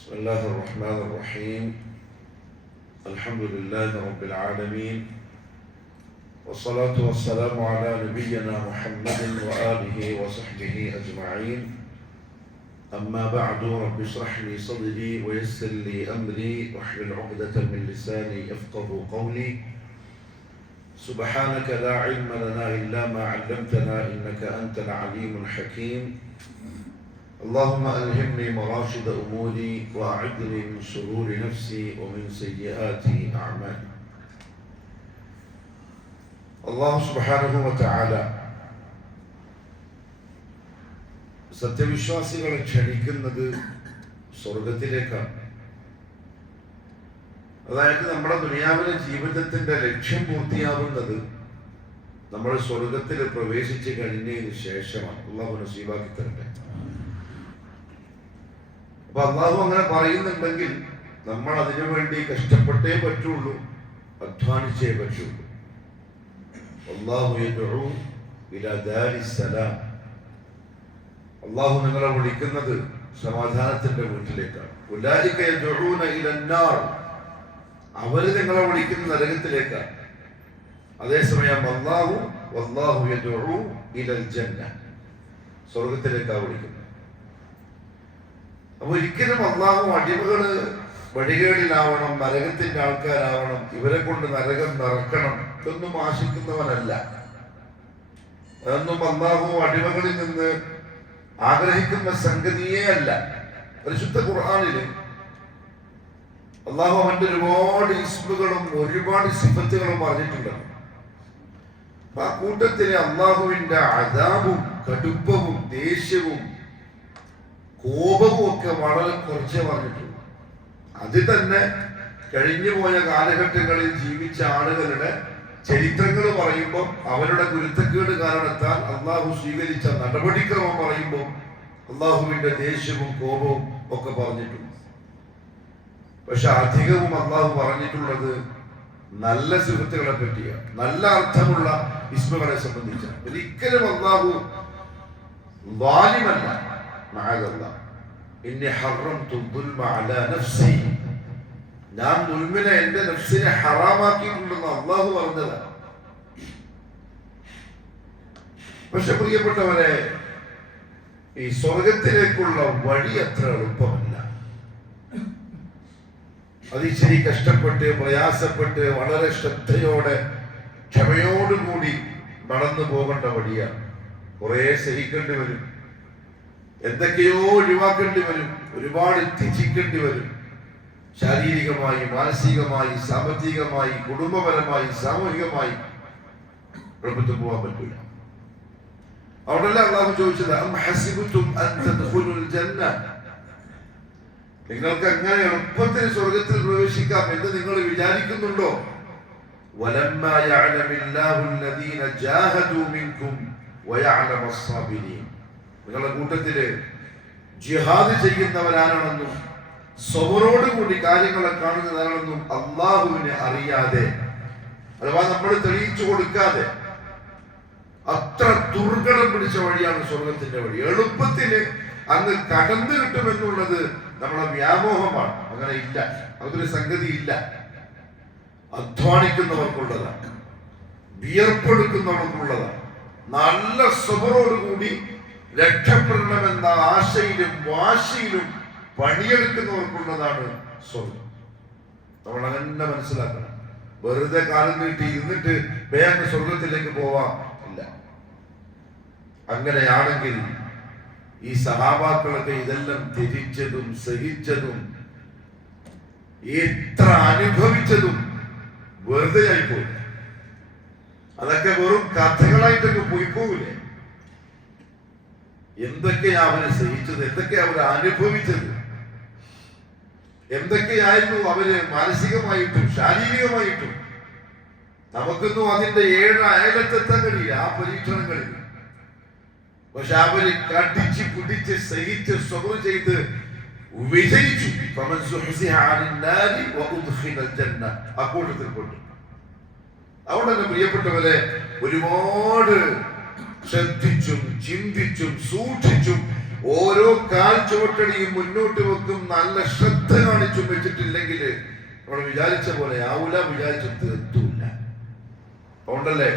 بسم الله الرحمن الرحيم. الحمد لله رب العالمين، والصلاة والسلام على نبينا محمد وآله وصحبه أجمعين. أما بعد، رب اشرح لي صدري ويسر لي أمري واحلل عقدة من لساني يفقهوا قولي. سبحانك لا علم لنا إلا ما علمتنا إنك أنت العليم الحكيم. اللهم ألهمني مراشد أموري وأعذني من شرور نفسي ومن سيئات أعمالي. الله سبحانه وتعالى സത്യവിശ്വാസികളെ ക്ഷണിക്കുന്നത് സ്വർഗത്തിലേക്കാണ്. അതായത് നമ്മുടെ ദുനിയാവിലെ ജീവിതത്തിന്റെ ലക്ഷ്യം പൂർത്തിയാവുന്നത് നമ്മൾ സ്വർഗത്തിൽ പ്രവേശിച്ച് കഴിഞ്ഞതിന് ശേഷമാണ്. അള്ളാഹു നസീബാക്കി തരട്ടെ. അപ്പൊ അള്ളാഹു അങ്ങനെ പറയുന്നുണ്ടെങ്കിൽ നമ്മൾ അതിനു വേണ്ടി കഷ്ടപ്പെട്ടേ പറ്റുള്ളൂ, അധ്വാനിച്ചേ പറ്റുള്ളൂ. അല്ലാഹു യദ്ഉ ഇലാ ദാരിസ്സലാം. അള്ളാഹു നിങ്ങളെ വിളിക്കുന്നത് സമാധാനത്തിന്റെ വീട്ടിലേക്കാണ്. ഉലൈക യദ്ഉന ഇലന്നാർ. അവര് നിങ്ങളെ വിളിക്കുന്ന നരകത്തിലേക്കാണ്. അതേസമയം വല്ലാഹു യദ്ഉ ഇലൽ ജന്ന, സ്വർഗത്തിലേക്കാണ് വിളിക്കുന്നത്. അപ്പൊ ഒരിക്കലും അള്ളാഹു അടിമകള് വഴികേടിലാവണം, നരകത്തിന്റെ ആൾക്കാരാവണം, ഇവരെ കൊണ്ട് നരകം നിറക്കണം ഇതൊന്നും ആശിക്കുന്നവനല്ല. അതൊന്നും അള്ളാഹു അടിമകളിൽ നിന്ന് ആഗ്രഹിക്കുന്ന സംഗതിയേ അല്ല. പരിശുദ്ധ ഖുർആനില് അള്ളാഹു അവന്റെ ഒരുപാട് ഇസ്മുകളും ഒരുപാട് സിഫത്തുകളും പറഞ്ഞിട്ടുണ്ട്. ആ കൂട്ടത്തിലെ അള്ളാഹുവിന്റെ അദാബും കടുപ്പവും ദേഷ്യവും കോപവും ഒക്കെ വളരെ കുറച്ചേ പറഞ്ഞിട്ടുള്ളൂ. അത് തന്നെ കഴിഞ്ഞു പോയ കാലഘട്ടങ്ങളിൽ ജീവിച്ച ആളുകളുടെ ചരിത്രങ്ങൾ പറയുമ്പോൾ അവരുടെ ഗുരുത്തക്കേട് കാരണത്താൽ അള്ളാഹു സ്വീകരിച്ച നടപടിക്രമം പറയുമ്പോൾ അള്ളാഹുവിന്റെ ദേഷ്യവും കോപവും ഒക്കെ പറഞ്ഞിട്ടുണ്ട്. പക്ഷെ അധികവും അള്ളാഹു പറഞ്ഞിട്ടുള്ളത് നല്ല സിഫത്തുകളെ പറ്റിയാണ്, നല്ല അർത്ഥമുള്ള ഇസ്മുകളെ സംബന്ധിച്ചാണ്. ഒരിക്കലും അള്ളാഹു വാലിമല്ല. ഞാൻ ദുൽമിനെ എന്റെ നഫ്സിനെ ഹറാമാക്കിയിട്ടുണ്ടെന്ന് അള്ളാഹു പറഞ്ഞതാണ്. പക്ഷെ പ്രിയപ്പെട്ടവരെ, ഈ സ്വർഗത്തിലേക്കുള്ള വഴി അത്ര എളുപ്പമല്ല. അത് ഇച്ചിരി കഷ്ടപ്പെട്ട് പ്രയാസപ്പെട്ട് വളരെ ശ്രദ്ധയോടെ ക്ഷമയോടുകൂടി നടന്നു പോകേണ്ട വഴിയാണ്. കുറെ സഹിക്കേണ്ടി വരും, എന്തൊക്കെയോ ഒഴിവാക്കേണ്ടി വരും, ഒരുപാട് ത്യജിക്കേണ്ടി വരും. ശാരീരികമായി, മാനസികമായി, സാമ്പത്തികമായി, കുടുംബപരമായി, സാമൂഹികമായി പ്രഭുത്വം പോകാൻ പറ്റില്ല. അവിടെല്ല അള്ളാഹു ചോദിച്ചത്, അം ഹസിബതും അൻ തദ്ഖുലുൽ ജന്ന, നിങ്ങൾക്ക് അങ്ങനെ എളുപ്പത്തിൽ സ്വർഗത്തിൽ പ്രവേശിക്കാം എന്ന് നിങ്ങൾ വിചാരിക്കുന്നുണ്ടോ? വലമ്മാ യഅലമില്ലാഹു അല്ലദീന ജാഹദൂ മിൻകും വയഅലമ അസ്സാബിരീൻ. നിങ്ങളുടെ കൂട്ടത്തില് ജിഹാദ് ചെയ്യുന്നവരാണെന്നും സ്വബറോടുകൂടി കാര്യങ്ങളെ കാണുന്നതാണെന്നും അള്ളാഹുവിനെ അറിയാതെ, അഥവാ നമ്മൾ തെളിയിച്ചു കൊടുക്കാതെ, അത്ര ദുർഘടം പിടിച്ച വഴിയാണ് സ്വർഗത്തിന്റെ വഴി. എളുപ്പത്തിന് അങ്ങ് കടന്നു കിട്ടുമെന്നുള്ളത് നമ്മുടെ വ്യാമോഹമാണ്. അങ്ങനെ ഇല്ല, അതൊരു സംഗതി ഇല്ല. അധ്വാനിക്കുന്നവർക്കുള്ളതാണ്, വിയർപ്പെടുക്കുന്നവർക്കുള്ളതാണ്. നല്ല സ്വബറോടുകൂടി രക്ഷപ്പെടണമെന്ന ആശയിലും വാശിയിലും പണിയെടുക്കുന്നവർക്കുള്ളതാണ് സ്വർഗം. നമ്മൾ അങ്ങനെ മനസ്സിലാക്കണം. വെറുതെ കാലം നീട്ടി ഇരുന്നിട്ട് വേഗം സ്വർഗത്തിലേക്ക് പോവാം ഇല്ല. അങ്ങനെയാണെങ്കിൽ ഈ സഹാബാക്കളൊക്കെ ഇതെല്ലാം ത്യജിച്ചതും സഹിച്ചതും എത്ര അനുഭവിച്ചതും വെറുതെ ആയിപ്പോയി. അതൊക്കെ വെറും കഥകളായിട്ടൊക്കെ പോയി പോകൂലേ? എന്തൊക്കെയാ അവര് സഹിച്ചത്, എന്തൊക്കെയാ അവർ അനുഭവിച്ചത്, എന്തൊക്കെയായിരുന്നു അവര് മാനസികമായിട്ടും ശാരീരികമായിട്ടും. നമുക്കൊന്നും അതിന്റെ 7 അയലത്തെത്താൻ കഴിയില്ല ആ പരീക്ഷണങ്ങളിൽ. പക്ഷെ അവര് കടിച്ച് പിടിച്ച് സഹിച്ച് സ്വബർ ചെയ്ത് വിജയിച്ചു. അക്കൂട്ടത്തിൽ പെട്ടു. അവിടെ പ്രിയപ്പെട്ടവരെ, ഒരുപാട് ശ്രദ്ധിച്ചും ചിന്തിച്ചും സൂക്ഷിച്ചും ഓരോ കാൽ ചുവട്ടടിയും മുന്നോട്ട് വെക്കും നല്ല ശ്രദ്ധ കാണിച്ചു വെച്ചിട്ടില്ലെങ്കിൽ നമ്മൾ വിചാരിച്ച പോലെ ആവൂല, വിചാരിച്ചത് എത്തൂല. അതുകൊണ്ടല്ലേ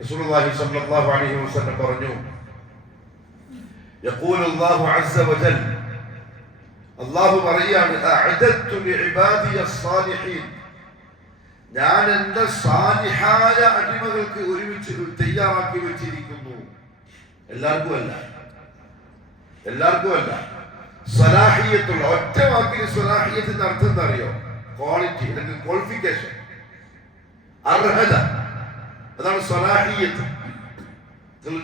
റസൂലുള്ളാഹി സ്വല്ലല്ലാഹു അലൈഹി വസല്ലം പറഞ്ഞു, യഖൂലു അല്ലാഹു അസ്സ വജൽ, അല്ലാഹു പറയാണ്, അഅദത്തു ലിഇബാദിയ സ്സാലിഹീൻ, ഞാൻ എൻ്റെ സാലിഹായ അടിമകൾക്ക് ഒരുമിച്ച് തയ്യാറാക്കി വെച്ചിരിക്കുന്നു. എല്ലാവർക്കും അല്ല. സലാഹിയത്തുള്ള ഒറ്റ വാക്കിന് സലാഹിയത്തിന്റെ അർത്ഥം എന്താ അറിയോ? ക്വാളിറ്റി അല്ലെങ്കിൽ ക്വാളിഫിക്കേഷൻ, അർഹത. അതാണ് സലാഹിയത്ത്.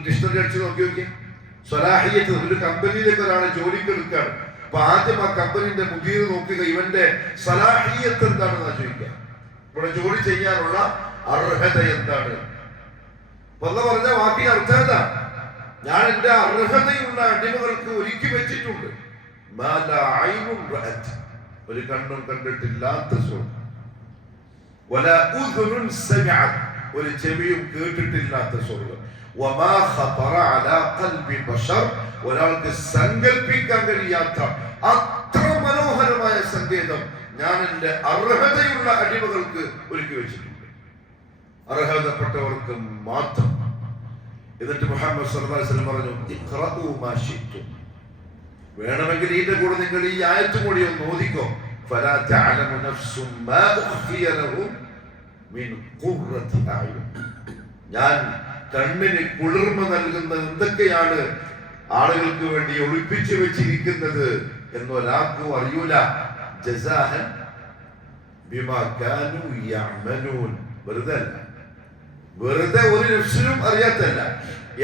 ഡിക്ഷണറി അടിച്ച് നോക്കി. സലാഹിയത്ത്, ഒരു കമ്പനിയിലേക്ക് ഒരാളെ ജോലിക്ക് എടുക്കുകയാണ്. അപ്പൊ ആദ്യം ആ കമ്പനിന്റെ മുദീർ നോക്കുക, ഇവന്റെ സലാഹിയത്ത് എന്താണെന്നാ ചോദിക്കുക. ഇവിടെ ജോലി ചെയ്യാനുള്ള അർഹത എന്താണ്? പറഞ്ഞ വാക്കിന് അർത്ഥം എന്താ? ഞാൻ എന്റെ അർഹതയുള്ള അടിമകൾക്ക് ഒരുക്കി വെച്ചിട്ടുണ്ട്. ഒരു കണ്ണും കണ്ടിട്ടില്ലാത്ത സ്വർഗ്ഗം, ഒരു ചെവിയും കേട്ടിട്ടില്ലാത്ത സ്വർഗ്ഗം, ഒരാൾക്ക് സങ്കല്പിക്കാൻ കഴിയാത്ത അത്ര മനോഹരമായ സങ്കേതം ഞാൻ എന്റെ അർഹതയുള്ള അടിമകൾക്ക് ഒരുക്കി വെച്ചിട്ടുണ്ട്. അർഹതപ്പെട്ടവർക്ക് മാത്രം. എന്നിട്ട് മുഹമ്മദ് സല്ലല്ലാഹു അലൈഹി വസല്ലം പറഞ്ഞു, ഇഖ്റഉ മാ ശിഅ്തും, വേണമെങ്കിൽ ഇതിന്റെ കൂടെ നിങ്ങൾ ഈ ആയത്ത് കൂടി ഒന്ന് ഓതിക്കോ. ഫലാ തഅലമു നഫ്സും മാ ഉഖ്ഫിയ ലഹും മിൻ ഖുർറത്തി അഅ്യുൻ, ഞാൻ കണ്ണിന് കുളിർമ നൽകുന്ന എന്തൊക്കെയാണ് ആളുകൾക്ക് വേണ്ടി ഒളിപ്പിച്ചു വെച്ചിരിക്കുന്നത് എന്നൊരാൾക്കും അറിയൂല. ജസാഅൻ ബിമാ കാനൂ യഅമലൂൻ, വെറുതെ ഒരു നഫ്സിനും അറിയാത്തല്ല,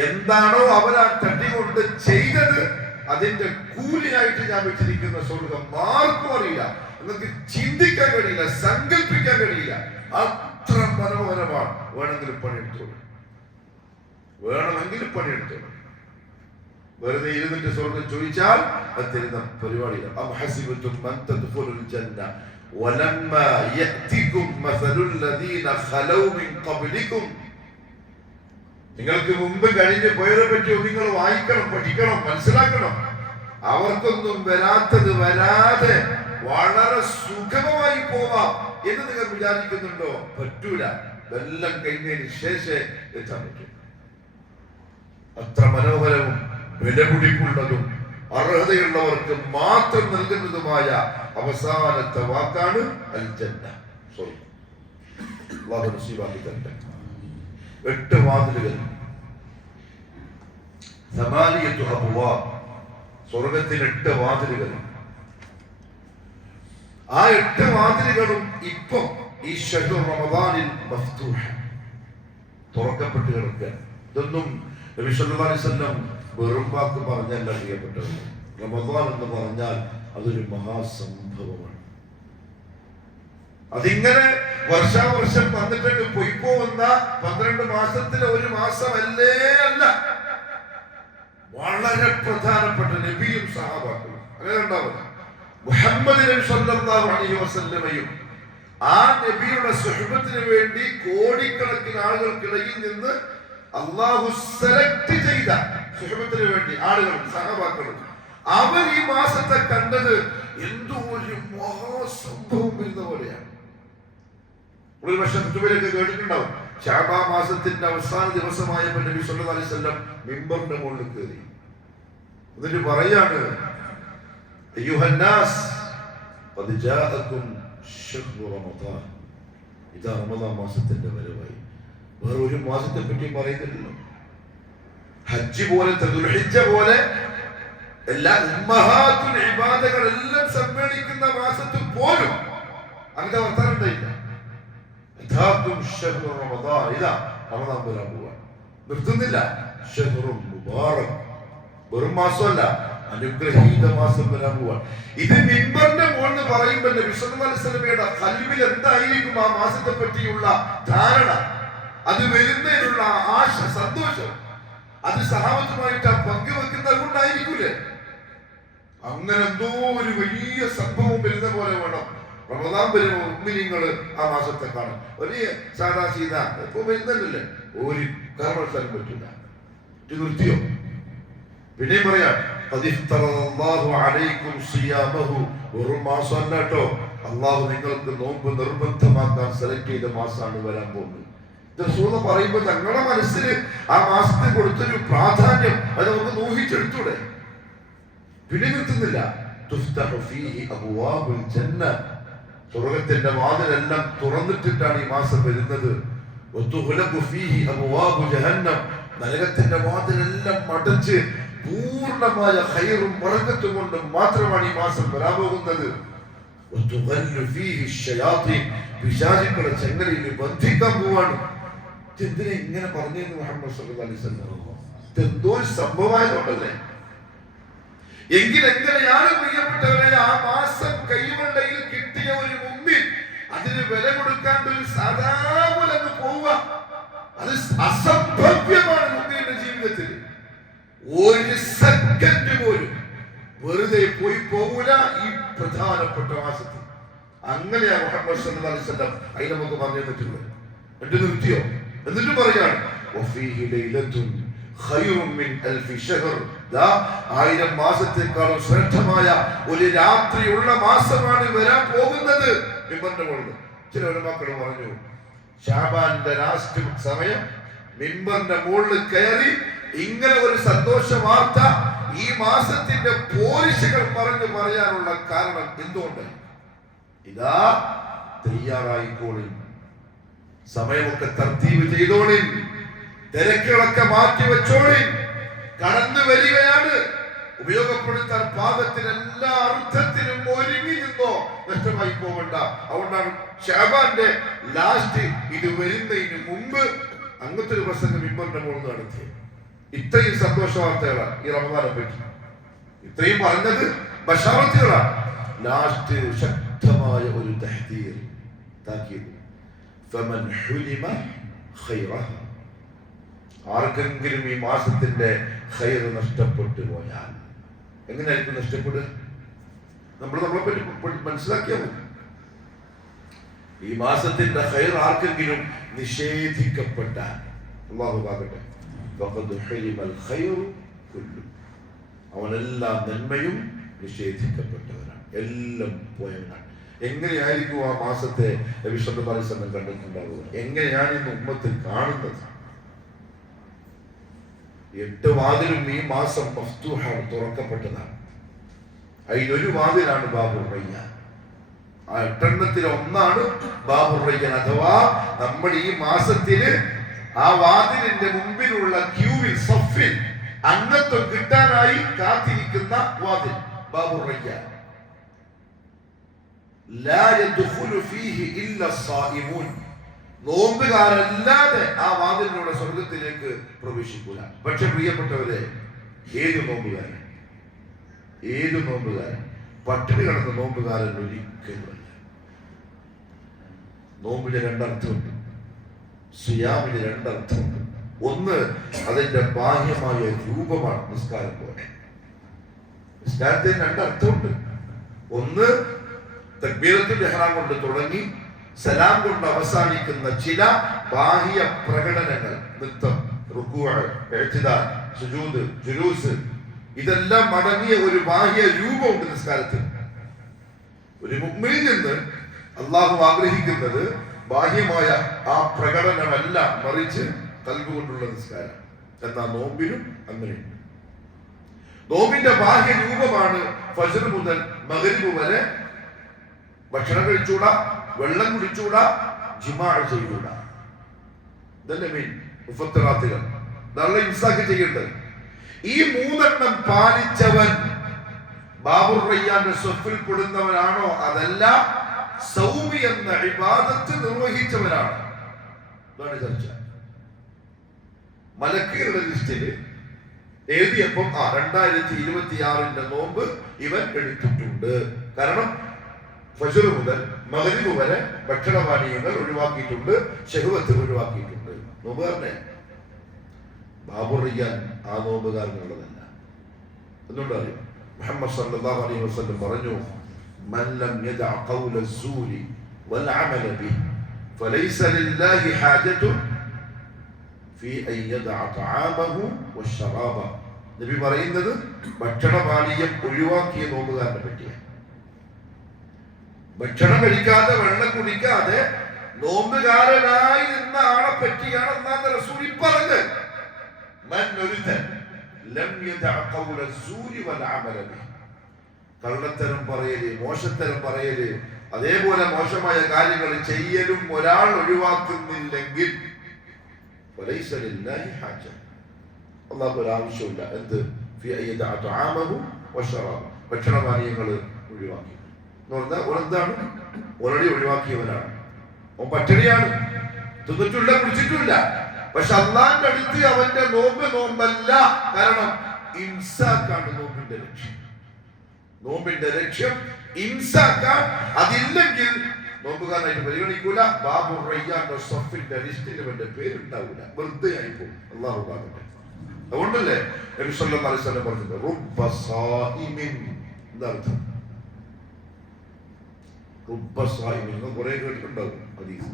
എന്താണോ അവരാ തട്ടിക്കൊണ്ട് ചെയ്തത് അതിന്റെ കൂലിയായിട്ട് ഞാൻ വെച്ചിരിക്കുന്ന സ്വർഗം ആർക്കും അറിയില്ല. നിങ്ങൾക്ക് ചിന്തിക്കാൻ കഴിയില്ല, സങ്കല്പിക്കാൻ കഴിയില്ല. അത്ര മനോഹരമാണ്. വേണമെങ്കിൽ പണിയെടുത്തോളൂ. വെറുതെ ഇരുന്നിട്ട് സ്വർഗം ചോദിച്ചാൽ അത് തരുന്ന പരിപാടിയില്ല. അം ഹസിബതും മൻ തദ്ഖുലുൽ ജന്ന വലമ്മാ യഅതികും മസലുൽ ലദീന ഖലൗ മിൻ ഖബ്ലികും, നിങ്ങൾക്ക് മുമ്പ് കഴിഞ്ഞു പോയതിനെ പറ്റി നിങ്ങൾ വായിക്കണം, പഠിക്കണം, മനസ്സിലാക്കണം. അവർക്കൊന്നും വരാത്തത് വരാതെ വളരെ സുഗമമായി പോവാം എന്ന് നിങ്ങൾ വിചാരിക്കുന്നുണ്ടോ? പറ്റൂല. എല്ലാം കഴിഞ്ഞതിന് ശേഷം എത്താൻ പറ്റും. അത്ര മനോഹരവും വിലപിടിപ്പുള്ളതും അർഹതയുള്ളവർക്ക് മാത്രം നൽകുന്നതുമായ അവസാനത്തെ വാക്കാണ് അൽ ജന്ന, സ്വർഗ്ഗം. അല്ലാഹു നസീബാക്കി തരട്ടെ. 8 വാതിലുകൾ, 8 അബ്വാബ്, സ്വർഗ്ഗത്തിന് 8 വാതിലുകൾ. ആ 8 വാതിലുകളും ഇപ്പൊ ഈ ശഹ്റു റമദാനിൽ മഫ്തൂഹ, തുറക്കപ്പെട്ട് കിടക്കുക. ഇതൊന്നും നബി സല്ലല്ലാഹു അലൈഹി വസല്ലം വെറും വാക്ക് പറഞ്ഞല്ല പ്രിയപ്പെട്ടത്. റമദാൻ എന്ന് പറഞ്ഞാൽ അതൊരു മഹാസംഭവമാണ്. അതിങ്ങനെ വർഷാവർഷം വന്നിട്ട് പോയി പോകുന്ന 12 മാസത്തിലെ ഒരു മാസമല്ലേ അല്ല. വളരെ പ്രധാനപ്പെട്ട നബിയും സഹാബാക്കളും അങ്ങനെ ഉണ്ടാവില്ല. മുഹമ്മദ് നബി സല്ലല്ലാഹു അലൈഹി വസല്ലമയും ആ നബിയുടെ സുഹബത്തിന് വേണ്ടി കോടിക്കണക്കിന് ആളുകൾക്കിടയിൽ നിന്ന് അള്ളാഹു സെലക്ട് ചെയ്ത സുഹബത്തിന് വേണ്ടി ആളുകൾ, സഹാബാക്കളും, അവർ ഈ മാസത്തെ കണ്ടത് എന്തോ ഒരു മഹാസംഭവം വരുന്ന പോലെയാണ്. ഒരു പക്ഷേ കുത്തുബയിലൊക്കെ കേട്ടിട്ടുണ്ടാവും, ശഅബാൻ മാസത്തിന്റെ അവസാന ദിവസമായപ്പോൾ നബി സല്ലല്ലാഹു അലൈഹി വസല്ലം മിമ്പറിന്റെ മുകളിൽ കയറി എന്നിട്ട് പറയാണ്, അയ്യുഹന്നാസ് ഖദ് ജാഅകും ശഹ്റു റമദാൻ, ഇതാ റമദാൻ മാസത്തിന്റെ വരവായി. വേറെ ഒരു മാസത്തെ പറ്റി പറയുന്നില്ലല്ലോ. ഹജ്ജ് പോലെ, ദുൽഹിജ്ജ പോലെ എല്ലാ ഉമ്മഹാത്തുൽ ഇബാദകളെല്ലാം സമ്മേളിക്കുന്ന മാസത്തിൽ പോലും അങ്ങനത്തെ വർത്താനം ഉണ്ടായില്ല. ഇതാ റമദാൻ വരാൻ പോവാൻ നിർത്തുന്നില്ല. ശഹ്റുൻ മുബാറക്, വെറും മാസമല്ല, അനുഗ്രഹീത മാസം വരാൻ പോവാൻ. ഇത് മിമ്പറിന്റെ മുകളിൽ പറയുമ്പോൾ നബി സല്ലല്ലാഹു അലൈഹി വസല്ലമയുടെ ഖൽബിൽ എന്തായിരിക്കും ആ മാസത്തെ പറ്റിയുള്ള ധാരണ, അത് വരുന്നതിനുള്ള ആശ, സന്തോഷം, അത് സഹാബത്തുമായിട്ട് പങ്കുവെക്കുന്നത് കൊണ്ടായിരിക്കൂലേ. അങ്ങനെ എന്തോ ഒരു വലിയ സംഭവം വരുന്ന പോലെ വേണം റമദാൻ വരുമ്പോൾ മുഅ്മിനീങ്ങള് ആ മാസത്തെ കാണും. വലിയ സാദാ സീത ഇപ്പൊ വരുന്നല്ലേ, ഒരു കാരണവശാലും പറ്റില്ല. നിർത്തിയോ? പിന്നെയും പറയാം, ഒരു മാസം കേട്ടോ അള്ളാഹു നിങ്ങൾക്ക് നോമ്പ് നിർബന്ധമാക്കാൻ സെലക്ട് ചെയ്ത മാസമാണ് വരാൻ പോകുന്നത്. റസൂൽ പറയുമ്പോൾ തങ്ങളുടെ മനസ്സിൽ ആ മാസത്തിന് കൊടുത്തൊരു പ്രാധാന്യം അത് നമുക്ക് ഊഹിച്ചെടുത്തൂടെ. പിന്നെ നിർത്തുന്നില്ല. സ്വർഗത്തിന്റെ വാതിലെല്ലാം തുറന്നിട്ടിട്ടാണ് ഈ മാസം വരുന്നത്. നരകത്തിന്റെ വാതിലെല്ലാം അടച്ച് പൂർണ്ണമായ ഖൈറും ബറക്കത്തും കൊണ്ട് മാത്രമാണ് ഈ മാസം വരാൻ പോകുന്നത്. പിശാചുക്കളെ ചെങ്ങലയിൽ ബന്ധിക്കാൻ പോവാണ്. എന്തിനാ ഇങ്ങനെ പറഞ്ഞെന്ന് മുഹമ്മദ് സല്ലല്ലാഹു അലൈഹി വസല്ലം എന്തോ സംഭവമായതുകൊണ്ടല്ലേ. എങ്കിലെങ്ങനെയാണ് പ്രിയപ്പെട്ടവരെ ആ മാസം കൈവെള്ളയിൽ കിട്ടിയ ഒരു മുമ്പിൽ അതിന് വില കൊടുക്കാണ്ട് ഒരു സാധാരണ പോവുക? അത് അസംഭവ്യമാണ് മുമ്പിന്റെ ജീവിതത്തിൽ. ഒരു സെക്കൻഡ് പോലും വെറുതെ പോയി പോകൂല ഈ പ്രധാനപ്പെട്ട മാസത്തിൽ. അങ്ങനെയാ മുഹമ്മദ് സല്ലല്ലാഹു അലൈഹി വസല്ലം അതിൽ നമുക്ക് പറഞ്ഞു തന്നിട്ടുള്ളത്. എന്നിട്ട് നിർത്തിയോ? എന്നിട്ട് പറയാണ് 1000 മാസത്തെക്കാളും ശ്രേഷ്ഠമായ ഒരു രാത്രിയുള്ള മാസമാണ് വരാൻ പോകുന്നത്. മിമ്പറിന്റെ മുകളിൽ ചില ഉലമാക്കൾ പറഞ്ഞു ശഅബാന്റെ ലാസ്റ്റ് സമയം മിമ്പറിന്റെ മുകളിൽ കയറി ഇങ്ങനെ ഒരു സന്തോഷ വാർത്ത ഈ മാസത്തിന്റെ പോരിശകൾ പറഞ്ഞു പറയാനുള്ള കാരണം എന്തുകൊണ്ട്? ഇതാ തയ്യാറായിക്കോളിൻ, സമയമൊക്കെ തർത്തീബ് ചെയ്തോളിൻ, തിരക്കുകളൊക്കെ മാറ്റി വെച്ചോളിൻ, കടന്നു വരികയാണ്. ഉപയോഗപ്പെടുത്താൻ പാകത്തിന് എല്ലാ അർത്ഥത്തിനും ഒരുങ്ങി നിന്നോ, നഷ്ടമായി പോകണ്ട. അതുകൊണ്ടാണ് ശഅബാന്റെ ലാസ്റ്റ് ഇത് വരുന്നതിന് മുമ്പ് അങ്ങനത്തെ ഒരു പ്രസംഗം മിമ്പറിന്റെ മുകളിൽ നടത്തിയത്. ഇത്രയും സന്തോഷ വാർത്തകളാണ് ഈ റമദാനെ പറ്റി. ഇത്രയും പറഞ്ഞത് ബശാറത്തുകളാണ്. ലാസ്റ്റ് ശക്തമായ ഒരു തഹ്ദീർ താക്കീത്. ഫമൻ ഹുലിമ ഖൈറഹ, ആർക്കെങ്കിലും ഈ മാസത്തിന്റെ ഖൈർ നഷ്ടപ്പെട്ടു പോയാൽ എങ്ങനെയായിരിക്കും നഷ്ടപ്പെടുക? നമ്മളെ പറ്റി മനസ്സിലാക്കിയാൽ മതി. ഈ മാസത്തിന്റെ ഖൈർ ആർക്കെങ്കിലും നിഷേധിക്കപ്പെട്ടാൽ അല്ലാഹു കാക്കട്ടെ, അവനെല്ലാ നന്മയും നിഷേധിക്കപ്പെട്ടവനാണ്, എല്ലാം പോയവനാണ്. എങ്ങനെയായിരിക്കും ആ മാസത്തെ വിശുദ്ധ പരിസരം കണ്ടിട്ടുണ്ടാവുക? എങ്ങനെയാണ് ഇന്ന് ഉമ്മത്തിൽ കാണുന്നത്? 8 വാതിലും ഈ മാസം മഫ്തൂഹാണ്, തുറക്കപ്പെട്ടതാണ്. അതിലൊരു വാതിലാണ് ബാബുർ റയ്യാൻ. ആ 8 ഒന്നാണ് ബാബുർ റയ്യാൻ. അഥവാ നമ്മൾ ഈ മാസത്തില് ആ വാതിലിന്റെ മുമ്പിലുള്ള ക്യൂവിൽ സഫിൽ അംഗത്വം കിട്ടാനായി കാത്തിരിക്കുന്ന വാതിൽ ബാബുർ റയ്യാൻ. ലാ യദ്ഖുലു ഫീഹി ഇല്ല സ്സായിമൂൻ, നോമ്പുകാരല്ലാതെ ആ വാതിലിലൂടെ സ്വർഗത്തിലേക്ക് പ്രവേശിക്കൂല. പക്ഷെ പ്രിയപ്പെട്ടവരെ, ഏത് നോമ്പുകാരൻ പട്ടിണി കിടന്ന നോമ്പുകാരൻ ഒരിക്കലുമല്ല. നോമ്പിന് 2 അർത്ഥമുണ്ട്, സിയാമിന് 2 അർത്ഥമുണ്ട്. ഒന്ന്, അതിന്റെ ബാഹ്യമായ രൂപമാണ് നിസ്കാരം പോലെ. നിസ്കാരത്തിന് 2 അർത്ഥമുണ്ട്. ഒന്ന്, തക്ബീറത്തുൽ ഇഹ്റാം കൊണ്ട് തുടങ്ങി സലാം കൊണ്ട് അവസാനിക്കുന്ന ചില ബാഹ്യ പ്രകടനങ്ങൾ, നൃത്തം, റുകൂഅ്, ഇഅ്തിദാൽ, സുജൂദ്, ജുലൂസ്, ഇതെല്ലാം അടങ്ങിയ ഒരു ബാഹ്യ രൂപമുണ്ട് നിസ്കാരത്തിന്. ഒരു മുഅ്മിനിൽ നിന്ന് അല്ലാഹു ആഗ്രഹിക്കുന്നത് ബാഹ്യമായ ആ പ്രകടനമല്ല, മറിച്ച് ഖൽബ് കൊണ്ടുള്ള നിസ്കാരം. എന്നാൽ നോമ്പിനും അങ്ങനെയുണ്ട്. നോമ്പിന്റെ ബാഹ്യ രൂപമാണ് ഫജ്ർ മുതൽ മഗ്രിബ് വരെ ഭക്ഷണം കഴിച്ചൂടാ, വെള്ളം കുടിച്ചൂടാ, ജിമാഅ് ചെയ്യൂടാ. ഇതല്ലേ മെയിൻ മുഫത്തറാത്തുകൾ. നല്ല ഇംസാക്ക് ചെയ്യേണ്ടത്. ഈ 3 പാലിച്ചവൻ ബാബുർ റയ്യാന്റെ സ്വഫിൽ പെടുന്നവനാണോ? അതല്ല, സൗമി എന്ന ഇബാദത്ത് നിർവഹിച്ചവനാണ്. ഇതാണ് ചർച്ച. മലക്കുകളുടെ ലിസ്റ്റില് എഴുതിയപ്പം 2026 നോമ്പ് ഇവൻ എടുത്തിട്ടുണ്ട്. കാരണം ഫജ്ർ മുതൽ മഗ്രിബ് വരെ ഭക്ഷണപാനീയങ്ങൾ ഒഴിവാക്കിയിട്ടുണ്ട്, ശഹ്വത്ത് ഒഴിവാക്കിയിട്ടുണ്ട്. നോമ്പുകാരനെ ബാബുർ റയ്യാൻ ആ നോമ്പുകാരനുള്ളതല്ല. എന്തുകൊണ്ട് അറിയാം? മുഹമ്മദ് സല്ലല്ലാഹു അലൈഹി വസല്ലം പറഞ്ഞു, മൻ ലം യദഅ ഖൗല الزൂരി വൽ അമല ബിഹി ഫലൈസ ലില്ലാഹി ഹാജത്തുൻ ഫീ അൻ യദഅ തആമഹു വശറാബ നബി പറയുന്നത് ഭക്ഷണപാനീയം ഒഴിവാക്കിയ നോമ്പുകാരനെ പറ്റിയാണ്. ഭക്ഷണം കഴിക്കാതെ വെള്ളം കുടിക്കാതെ നോമ്പുകാരനായി നിന്ന ആളെ പറ്റിയാണ് അല്ലാഹു റസൂൽ പറഞ്ഞത്. മൻ ഒരുത്തൻ ലം യദഅ ഖൗല സൂരി വൽ അമല ബിഹി, കള്ളത്തരം പറയല്, മോശത്തരം പറയല്, അതേപോലെ മോശമായ കാര്യങ്ങൾ ചെയ്യലും ഒരാൾ ഒഴിവാക്കുന്നില്ലെങ്കിൽ ഫലൈസ ലില്ലാഹി ഹാജ, അല്ലാഹു ഒരു ആവശ്യമില്ല എന്ത് ഫി അയ്യദഅ തആമഹു വശറാബഹു, ഭക്ഷണപാനീയങ്ങൾ ഒഴിവാക്കി എന്ന് പറഞ്ഞാൽ ഒരെന്താണ് ഓൾറെഡി ഒഴിവാക്കിയവനാണ്. അവൻ പട്ടിണിയാണ്, തിന്നിട്ടില്ല കുടിച്ചിട്ടില്ല. പക്ഷെ അള്ളാന്റെ അടുത്ത് അവന്റെ നോമ്പല്ല. കാരണം ഇംസാക്കാണ് നോമ്പിന്റെ ലക്ഷ്യം. നോമ്പിന്റെ ലക്ഷ്യം ഇംസാക്കാൻ. അതില്ലെങ്കിൽ നോമ്പുകാരനായിട്ട് പരിഗണിക്കൂല. ബാബു റയ്യാന്റെ സഫിന്റെ ലിസ്റ്റിൽ അവന്റെ പേരുണ്ടാവില്ല, വെറുതെ ആയിപ്പോകും. അള്ളാഹു കാക്കട്ടെ. അതുകൊണ്ടല്ലേ നബി സല്ലല്ലാഹു അലൈഹി വസല്ലം പറഞ്ഞത് റുബ്ബ സായിമിൻ, എന്താ അർത്ഥം? റുബ്ബ സായിമിൻ കുറെ കേട്ടിട്ടുണ്ടാവും ഹദീസ്.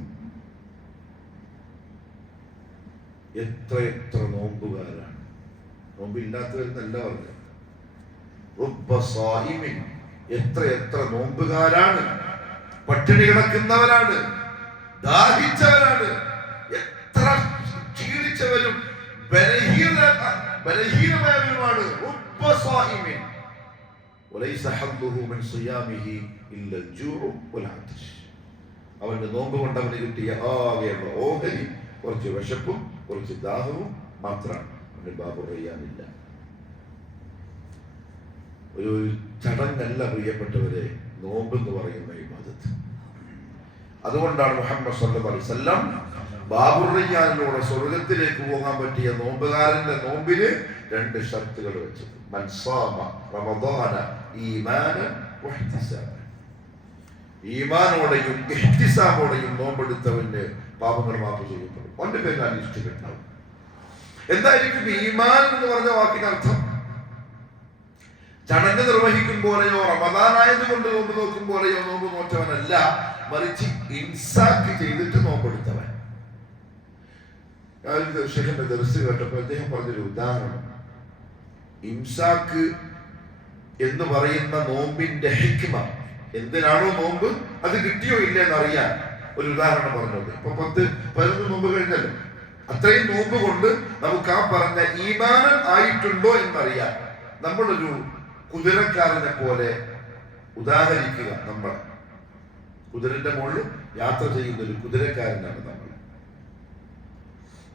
എത്ര നോമ്പുകാരാണ്, നോമ്പില്ലാത്തവരെന്നല്ല പറഞ്ഞത്. റുബ്ബ സായിമിൻ, എത്ര നോമ്പുകാരാണ്, പട്ടിണി കിടക്കുന്നവരാണ്, ദാഹിച്ചവരാണ്, എത്ര ക്ഷീണിച്ചവരും ബലഹീനമായവരുമാണ്. റുബ്ബ സായിമിൻ വലൈസ ഹദ്ദുഹു മിൻ സിയാമിഹി ഇല്ല അൽ-ജൂഉ വൽ അത്ശ്, അവന്റെ നോമ്പ് കൊണ്ട് അവന് കിട്ടിയ ആകെയുള്ള ഓഹരി കുറച്ച് വിശപ്പും കുറച്ച് ദാഹവും മാത്രമാണ്. അവന്റെ ബാബു റയ്യാനില്ല. ഒരു ചടങ്ങല്ല പ്രിയപ്പെട്ടവരെ നോമ്പ് എന്ന് പറയുന്ന ഇബാദത്ത്. അതുകൊണ്ടാണ് മുഹമ്മദ് സല്ലല്ലാഹു അലൈഹി വസല്ലം ബാബു റയ്യാനിലൂടെ സ്വർഗത്തിലേക്ക് പോകാൻ പറ്റിയ നോമ്പുകാരന്റെ നോമ്പിന് 2 ഷർത്തുകൾ വെച്ചത്. മൻ സാമ റമദാന ഈമാനൻ വഹ്തിസാബൻ, ഈമാനോടെയും ഇഹ്തിസാബോടെയും നോമ്പെടുത്തവന് പാപങ്ങൾ മാപ്പ് ചെയ്യപ്പെടും. അവന്റെ പേര് ആ ലിസ്റ്റിൽ ഉണ്ടാവും. എന്തായിരിക്കും ഈമാൻ എന്ന് പറഞ്ഞ വാക്കിന് അർത്ഥം? ചടങ്ങ് നിർവഹിക്കുമ്പോലെയോ റമദാനായതുകൊണ്ട് നോമ്പ് നോക്കുമ്പോലെയോ നോമ്പ് നോറ്റവനല്ല, മറിച്ച് ഇൻസാക്ക് ചെയ്തിട്ട് നോമ്പെടുത്തവൻ. ഞാനൊരു ഷെയ്ഖിന്റെ ദർസ് കേട്ടപ്പോൾ അദ്ദേഹം പറഞ്ഞൊരു ഉദാഹരണം. ഇംസാക്ക് എന്ന് പറയുന്ന നോമ്പിന്റെ ഹിക്മ, എന്തിനാണോ നോമ്പ് അത് കിട്ടിയോ ഇല്ലെന്ന് അറിയാൻ ഒരു ഉദാഹരണം പറഞ്ഞത്. ഇപ്പൊ 10-11 നോമ്പ് കഴിഞ്ഞല്ലോ, അത്രയും നോമ്പ് കൊണ്ട് നമുക്ക് ആ പറഞ്ഞ ഈമാനൻ ആയിട്ടുണ്ടോ എന്നറിയാൻ നമ്മളൊരു കുതിരക്കാരനെ പോലെ ഉദാഹരിക്കുക. നമ്മൾ കുതിരന്റെ മുകളിൽ യാത്ര ചെയ്യുന്ന ഒരു കുതിരക്കാരനാണ് നമ്മൾ.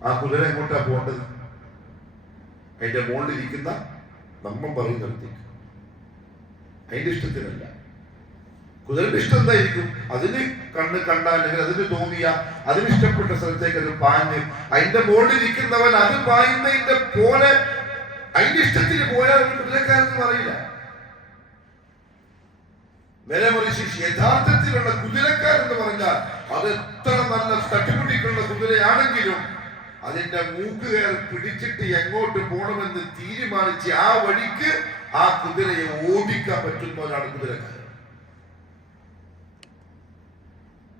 ആ കുതിര എങ്ങോട്ടാ പോകേണ്ടത്? അതിന്റെ മുകളിലിരിക്കുന്ന നമ്മൾ പറയുന്നിടത്തേക്ക്. അതിന്റെ ഇഷ്ടത്തിനല്ല. കുതിരന്റെ ഇഷ്ടം എന്തായിരിക്കും? അതിന് കണ്ണ് കണ്ട, അല്ലെങ്കിൽ അതിന് തോന്നിയ, അതിന് ഇഷ്ടപ്പെട്ട സ്ഥലത്തേക്ക് അത് പാഞ്ഞ്, അതിന്റെ മുകളിലിരിക്കുന്നവൻ അത് പായുന്നതിന്റെ പോലെ അതിന്റെ ഇഷ്ടത്തിന് പോയാൽ ഒരു കുതിരക്കാരെന്ന് പറയില്ല. നേരെ മറിച്ച് യഥാർത്ഥത്തിലുള്ള കുതിരക്കാരെന്ന് പറഞ്ഞാൽ അത് എത്ര നല്ല തട്ടിമുട്ടിക്കുള്ള കുതിരയാണെങ്കിലും അതിന്റെ മൂക്കുകയർ പിടിച്ചിട്ട് എങ്ങോട്ട് പോകണമെന്ന് തീരുമാനിച്ച് ആ വഴിക്ക് ആ കുതിരയെ ഓടിക്കാൻ പറ്റുന്നവരാണ് കുതിരക്കാരൻ.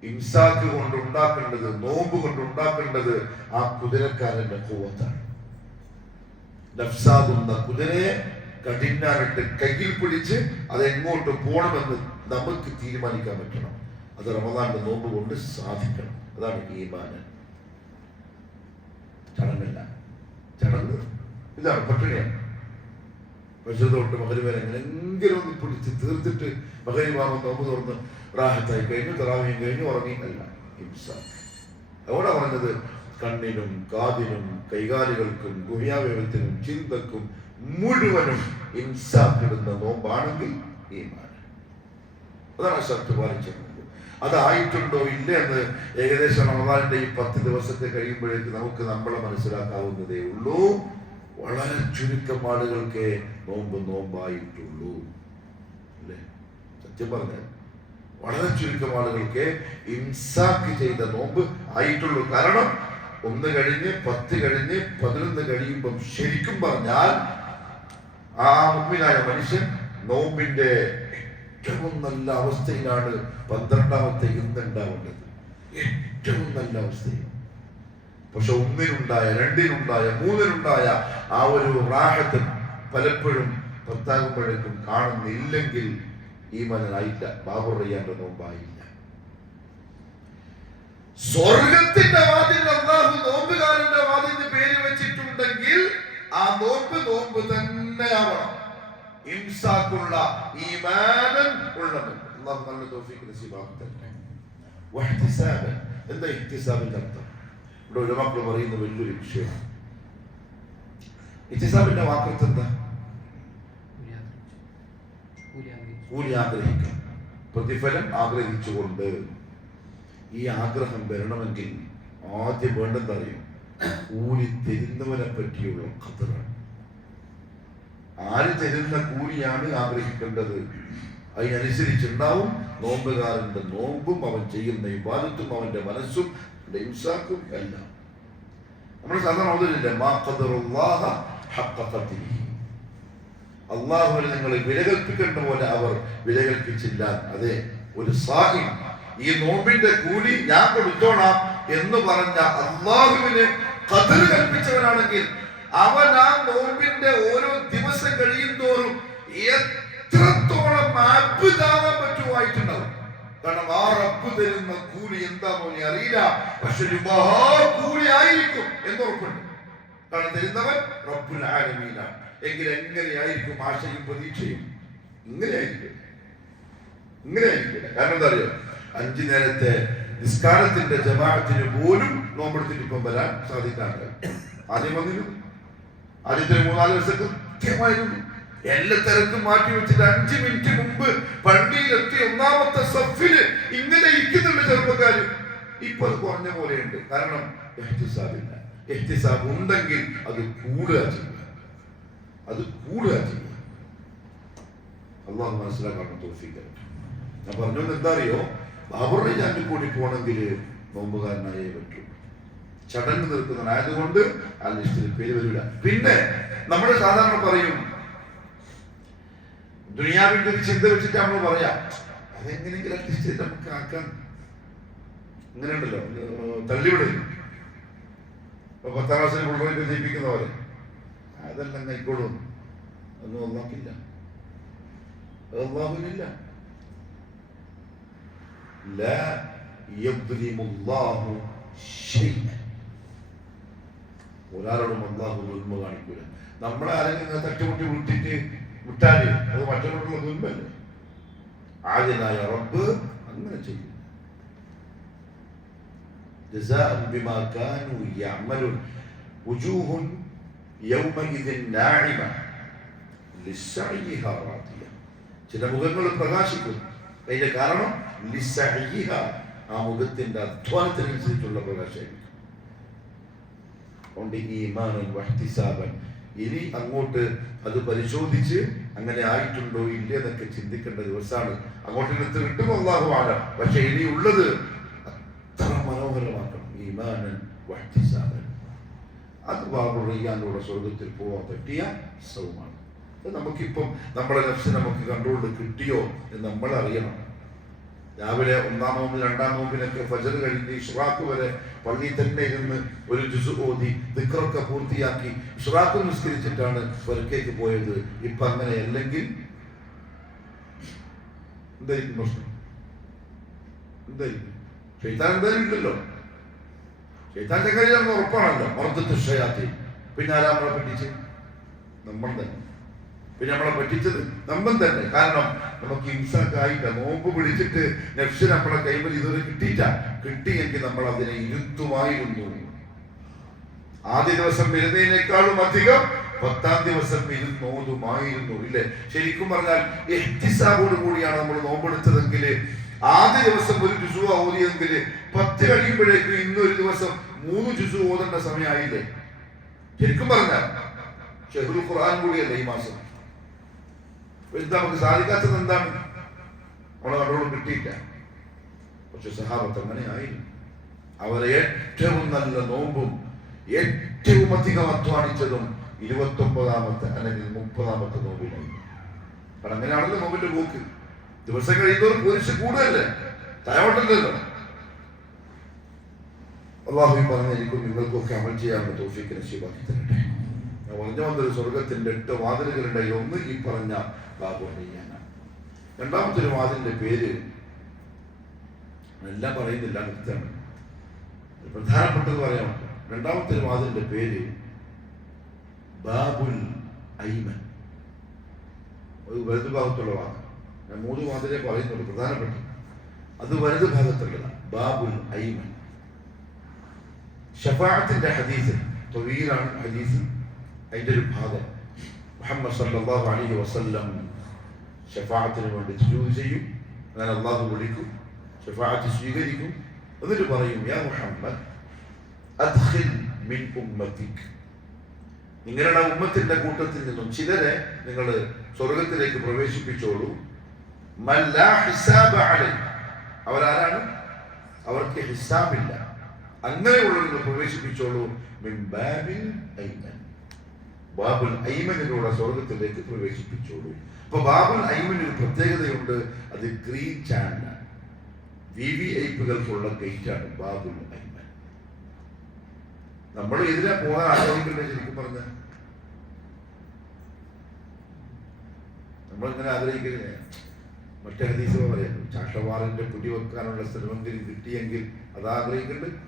ഇംസാക്ക് കൊണ്ടുണ്ടാക്കേണ്ടത്, നോമ്പ് കൊണ്ടുണ്ടാക്കേണ്ടത് ആ കുതിരക്കാരന്റെ ഖുവത്താണ്. നഫ്സാകുന്ന കുതിരയെ കഠിനായിട്ട് കയ്യിൽ പിടിച്ച് അതെങ്ങോട്ട് പോകണമെന്ന് നമുക്ക് തീരുമാനിക്കാൻ പറ്റണം. അത് റമദാന്റെ നോമ്പ് കൊണ്ട് സാധിക്കണം. അതാണ് ഈമാൻ. ചടങ്ങല്ല. ചടങ്ങ് ഇതാണ്, പട്ടിണിയാണ്. പക്ഷേ തൊട്ട് മഗ്‌രിബ് വരെ എങ്ങനെങ്കിലും ഒന്ന് പിടിച്ച് തീർത്തിട്ട് മഗ്‌രിബാകുമ്പോൾ നോമ്പ് തുറന്ന് റാഹത്തായി കഴിഞ്ഞു, തറാവീഹ് കഴിഞ്ഞു, ഉറങ്ങി അല്ല ഇംസാക്ക്. അവിടെ പറഞ്ഞത് കണ്ണിനും കാതിനും കൈകാലുകൾക്കും ഗുഹ്യാവയവത്തിനും ചിന്തക്കും മുഴുവനും ഇൻസാക്കിടുന്ന നോമ്പാണെങ്കിൽ ഈമാൻ. അതാണ് ഷർത്ത് പാലിച്ചത്. അതായിട്ടുണ്ടോ ഇല്ല എന്ന് ഏകദേശം റമദാനിന്റെ ഈ 10 ദിവസത്തെ കഴിയുമ്പോഴേക്ക് നമുക്ക് നമ്മളെ മനസ്സിലാക്കാവുന്നതേ ഉള്ളൂ. വളരെ ചുരുക്കം ആളുകൾക്ക് നോമ്പായിട്ടുള്ളൂ അല്ലേ? സത്യം പറഞ്ഞാൽ വളരെ ചുരുക്കം ആളുകൾക്ക് ഇംസാക്ക് ചെയ്ത നോമ്പ് ആയിട്ടുള്ളൂ. കാരണം 1 കഴിഞ്ഞ് 10 കഴിഞ്ഞ് 11 കഴിയുമ്പം ശരിക്കും പറഞ്ഞാൽ ആ മുഅ്മിനായ മനുഷ്യൻ നോമ്പിന്റെ ഏറ്റവും നല്ല അവസ്ഥയിലാണ് 12ാമത്തെ ഇന്നുണ്ടാവേണ്ടത്. ഏറ്റവും നല്ല അവസ്ഥയിൽ. പക്ഷെ 1-നുണ്ടായ 2-നുണ്ടായ 3-നുണ്ടായ ആ ഒരു റാഹത്ത് പലപ്പോഴും പത്താകുമ്പോഴേക്കും കാണുന്നില്ലെങ്കിൽ ഈമാനായില്ല, ബാബുർ റയ്യാന്റെ നോമ്പായില്ല. സ്വർഗത്തിന്റെ വാതിൽ അല്ലാഹു നോമ്പുകാരന്റെ വാതിലിന് പേര് വെച്ചിട്ടുണ്ടെങ്കിൽ ആ നോമ്പ് തന്നെ ആവണം. ഇംസാക്കുള്ള ഈമാനൻ ഉള്ളത്. അല്ലാഹു നല്ല തൗഫീഖ് നസീബാക്കട്ടെ. വഹ്തിസാബൻ, എന്താ ഇഹ്തിസാബിന്റെ അർത്ഥം? ഇവിടെ ഉലമാക്കൾ പറയുന്ന വലിയൊരു വിഷയമാണ്. ഇഹ്തിസാബിന്റെ വാക്കർത്ഥം എന്താ? കൂലി ആഗ്രഹിക്കുക, പ്രതിഫലം ആഗ്രഹിച്ചുകൊണ്ട്. ഈ ആഗ്രഹം വരണമെങ്കിൽ ആദ്യം വേണ്ടെന്നറിയും, കൂലി തരുന്നവനെ പറ്റിയുള്ള ഖദറാണ്. ആര് തരുന്ന കൂലിയാണ് ആഗ്രഹിക്കേണ്ടത്. അതിനനുസരിച്ചുണ്ടാവും നോമ്പുകാരന്റെ നോമ്പും അവൻ ചെയ്യുന്ന ഇബാദത്തും അവന്റെ മനസ്സും ഇംസാക്കും എല്ലാം. നമ്മൾ സാധാരണ ഓതുന്നില്ല, മാ ഖദറുല്ലാഹ ഹഖ്ഖ ഖദ്രിഹി. അല്ലാഹുവിനെ നിങ്ങൾ വിലകൽപ്പിക്കേണ്ട പോലെ അവർ വിലകൽപ്പിച്ചില്ല. അതെ, ഒരു സാഹിബ് ഈ നോമ്പിന്റെ കൂലി ഞാൻ കൊടുത്തോളാം എന്ന് പറഞ്ഞ അല്ലാഹുവിന് ഖദർ കൽപ്പിച്ചവനാണെങ്കിൽ അവൻ ആ നോമ്പിന്റെ ഓരോ ദിവസം കഴിയുന്തോറും എത്രത്തോളം അത്ഭുതമാകാൻ പറ്റുമായിട്ടുണ്ടാവും. കാരണം ആ റബ്ബ് തരുന്ന കൂലി എന്താണോ നീ അറിയില്ല, പക്ഷെ ഒരു മഹാകൂലി ആയിരിക്കും എന്നുറപ്പുണ്ട്. കാരണം തരുന്നവൻ റബ്ബുൽ ആലമീനാണ്. എങ്കിൽ എങ്ങനെയായിരിക്കും ആശയും പ്രതീക്ഷയും? ഇങ്ങനെയായിരിക്കും. കാരണം എന്താ അറിയോ, 5 നേരത്തെ നിസ്കാരത്തിന്റെ ജമാഅത്തിന് പോലും നോമ്പെടുത്തിട്ട് ഇപ്പം വരാൻ സാധിക്കാറില്ല. ആദ്യം വന്നിരുന്നു, ആദ്യത്തെ 3-4 ദിവസം കൃത്യമായിരുന്നു. എല്ലാ തിരക്കും മാറ്റി വെച്ചിട്ട് 5 മിനിറ്റ് മുമ്പ് പള്ളിയിലെത്തി 1ാമത്തെ സഫില് ഇങ്ങനെ ഇരിക്കുന്നുണ്ട് ചെറുപ്പക്കാർ. ഇപ്പൊ അത് കുറഞ്ഞ പോലെയുണ്ട്. കാരണം ഇഹ്തിസാബില്ല. ഇഹ്തിസാബ് ഉണ്ടെങ്കിൽ അത് കൂടുക ചെയ്യുക. അല്ലാഹു മനസ്സിലാക്കാൻ തൗഫീഖ്. ഞാൻ പറഞ്ഞത് എന്താ അറിയോ, ബാബുർ റയ്യാനിൽ കൂടി പോകണമെങ്കിൽ നോമ്പുകാരനായേ പറ്റൂ. ചടങ്ങ് നിർത്തുന്നതായതുകൊണ്ട് ആ ലിസ്റ്റിൽ പേര് വരില്ല. പിന്നെ നമ്മൾ സാധാരണ പറയും, ദുനിയാവിന്റെ ഒരു ചിന്ത വെച്ചിട്ട് നമ്മൾ പറയാം, അതെങ്ങനെയെങ്കിലും അറ്റ്ലീസ്റ്റ് നമുക്ക് ആക്കാൻ. ഇങ്ങനെ ഉണ്ടല്ലോ, തള്ളിവിടുന്നു. 10ാം ക്ലാസ്സിൽ പിള്ളേർക്ക് ജയിപ്പിക്കുന്ന പോലെ അതെല്ലാം കൈക്കോളും. ഒന്നും അല്ലാഹുവില്ല. لا يظلم الله شيئا. ഒരാളോടും അല്ലാഹു ദുൽമ കാണിക്കൂല. നമ്മളെ ആരെങ്കിലും തട്ടുമുട്ടി വിട്ടാല് അത് മറ്റൊരാളുള്ള ദുൽമല്ലേ. ആദിനായ റബ്ബ് അങ്ങനെ ചെയ്യും. ജസാഅൻ ബിമാ കാനൂ യഅമലൂൻ വജൂഹുൻ യൗമഇദിൻ നാഇമ ലിസ്സഅയിഹാ റാദിയ. ചില മുഖങ്ങൾ പ്രകാശിക്കും. അതിന്റെ കാരണം ലിസ്സഅയിഹ, ആ മുഖത്തിന്റെ അധ്വാനത്തിനനുസരിച്ചുള്ള പ്രകാശമായിരിക്കും. അതുകൊണ്ട് ഈമാനൻ വഹ്തിസാബൻ. ഇനി അങ്ങോട്ട് അത് പരിശോധിച്ച് അങ്ങനെ ആയിട്ടുണ്ടോ ഇല്ല എന്നൊക്കെ ചിന്തിക്കേണ്ട ദിവസമാണ്. അങ്ങോട്ട് കിട്ടും അല്ലാഹു ആലം. പക്ഷെ ഇനി ഉള്ളത് അത്ര മനോഹരമാക്കണം. ഈമാനൻ വഹ്തിസാബൻ. അത് ബാബുർ റയ്യാനിലൂടെ സ്വർഗത്തിൽ പോകാൻ പറ്റിയ സൗമാണ്. നമുക്കിപ്പം നമ്മുടെ നഫ്സ് നമുക്ക് കൺട്രോൾ കിട്ടിയോ എന്ന് നമ്മൾ അറിയണം. രാവിലെ 1ാം നോമ്പിൽ 2ാം നോമ്പിനൊക്കെ ഫജർ കഴിഞ്ഞ് ഇഷ്റാഖ് വരെ പള്ളിയിൽ തന്നെ ഇരുന്ന് ഒരു ജുസ് ഓതി ദിക്റൊക്കെ പൂർത്തിയാക്കി ഇഷ്റാഖ് നിസ്കരിച്ചിട്ടാണ് പുറക്കേക്ക് പോയത്. ഇപ്പൊ അങ്ങനെ അല്ലെങ്കിൽ എന്തായിരിക്കും പ്രശ്നം? എന്തായിരിക്കും? ശൈത്താൻ എന്തായാലും ഇല്ലല്ലോ. ശൈത്താൻ ചങ്ങാതിയാണെന്ന് ഉറപ്പാണല്ലോ. മർദ്ദത്തു ശയാത്തീൻ. പിന്നെ ആരാ നമ്മളെ പറ്റിച്ച്? നമ്മൾ തന്നെ. പിന്നെ നമ്മളെ പറ്റിച്ചത് നമ്മൾ തന്നെ. കാരണം നമുക്ക് ഇംസാക്കായില്ല. നോമ്പ് പിടിച്ചിട്ട് നഫ്സ് നമ്മളെ കൈമൽ ഇതുവരെ കിട്ടിയെങ്കിൽ നമ്മൾ അതിനെ ഇരുത്തുമായിരുന്നു. ആദ്യ ദിവസം വരുന്നതിനേക്കാളും അധികം 10ാം ദിവസം ഇരുന്നോതുമായിരുന്നു. ഇല്ലേ? ശരിക്കും പറഞ്ഞാൽ ഇഹ്തിസാബോട് കൂടിയാണ് നമ്മൾ നോമ്പെടുത്തതെങ്കിൽ ആദ്യ ദിവസം ഒരു ജുസു ഓതിയെങ്കിൽ 10 കഴിയുമ്പോഴേക്ക് ഇന്നൊരു ദിവസം 3 ജുസു ഓതേണ്ട സമയമായില്ലേ? ശരിക്കും പറഞ്ഞാൽ ഷഹ്റുൽ ഖുർആൻ കൂടിയല്ലേ ഈ മാസം. നമുക്ക് സാധിക്കാത്തത് എന്താണ്? നമ്മളെ കണ്ടോളം കിട്ടിയില്ല. പക്ഷെ സഹാബത്ത് അങ്ങനെ ആയിരുന്നു. അവരെ ഏറ്റവും നല്ല നോമ്പും ഏറ്റവും അധികം അധ്വാനിച്ചതും 29ാമത്തെ അല്ലെങ്കിൽ 30ാമത്തെ നോമ്പിലായിരുന്നു. കാരണം അങ്ങനെയാണല്ലോ നോമ്പിന്റെ പോക്ക്. ദിവസം കഴിയുന്നവർ പോലീസ് കൂടുതലല്ലേ, തയ്യാറല്ലോ. അല്ലാഹു പറഞ്ഞിരിക്കും, നിങ്ങൾക്കൊക്കെ അമൽ ചെയ്യാനുള്ള തൗഫീഖ് നസീബാക്കി തരട്ടെ. പറഞ്ഞു വന്നൊരു സ്വർഗത്തിന്റെ 8 വാതിലുകളുടെ ഒന്ന് ഈ പറഞ്ഞ ബാബു റയ്യാനാണ്. രണ്ടാമത്തെ ഒരു വാതിലിന്റെ പേര് എല്ലാം പറയുന്നില്ല, നിർത്തമാണ്, പ്രധാനപ്പെട്ടത് പറയാൻ പറ്റും. രണ്ടാമത്തെ ഒരു വാതിലിന്റെ പേര് ബാബുൽ ഐമൻ, ഒരു വലതു ഭാഗത്തുള്ള വാദം. ഞാൻ 3 വാതിലെ പറയുന്നുള്ളൂ, പ്രധാനപ്പെട്ട അത് വലതു ഭാഗത്തുള്ളതാണ്. ബാബുൽ ഐമൻ ഷഫാഅത്തിന്റെ ഹദീസ്, തൊവീലാണ് ഹദീസ്, അതിന്റെ ഒരു ഭാഗം. മുഹമ്മദ് സല്ലല്ലാഹു അലൈഹി വസല്ലം ഷഫാഅത്തിന് വേണ്ടി സുജൂദ് ചെയ്യും. അങ്ങനെ അള്ളാഹു വിളിക്കും, ഷഫാഅത്ത് സ്വീകരിക്കും. എന്നിട്ട് പറയും, യാ മുഹമ്മദ് അദ്ഖിൽ മിൻ ഉമ്മതിക്, നിങ്ങളുടെ ഉമ്മത്തിന്റെ കൂട്ടത്തിൽ നിന്നും ചിലരെ നിങ്ങൾ സ്വർഗത്തിലേക്ക് പ്രവേശിപ്പിച്ചോളൂ. മൻ ലാ ഹിസാബ അലൈഹി, അവരാരാണ്? അവർക്ക് ഹിസാബില്ല, അങ്ങനെയുള്ളവരെ പ്രവേശിപ്പിച്ചോളൂ. മിൻ ബാബിൽ ഐമൻ, ബാബുൽ ഐമനിലൂടെ സ്വർഗത്തിലേക്ക് പ്രവേശിപ്പിച്ചോളൂ. അപ്പൊ ബാബുൽ ഐമൻ ഒരു പ്രത്യേകതയുണ്ട്, അത് ഗ്രീൻ ചാനലാണ്, VVIPകൾക്കുള്ള ഗേറ്റാണ് ബാബുൽ ഐമൻ. നമ്മൾ എതിരെ പോകാൻ ആഗ്രഹിക്കുന്നത്, ശരിക്കും പറഞ്ഞ നമ്മളിങ്ങനെ ആഗ്രഹിക്കുന്നത്, മറ്റേ ഹദീസ് പറയാം, ചാട്ടവാറിന്റെ പിടി വെക്കാനുള്ള സ്ഥലമെങ്കിലും കിട്ടിയെങ്കിൽ അത് ആഗ്രഹിക്കുന്നുണ്ട്.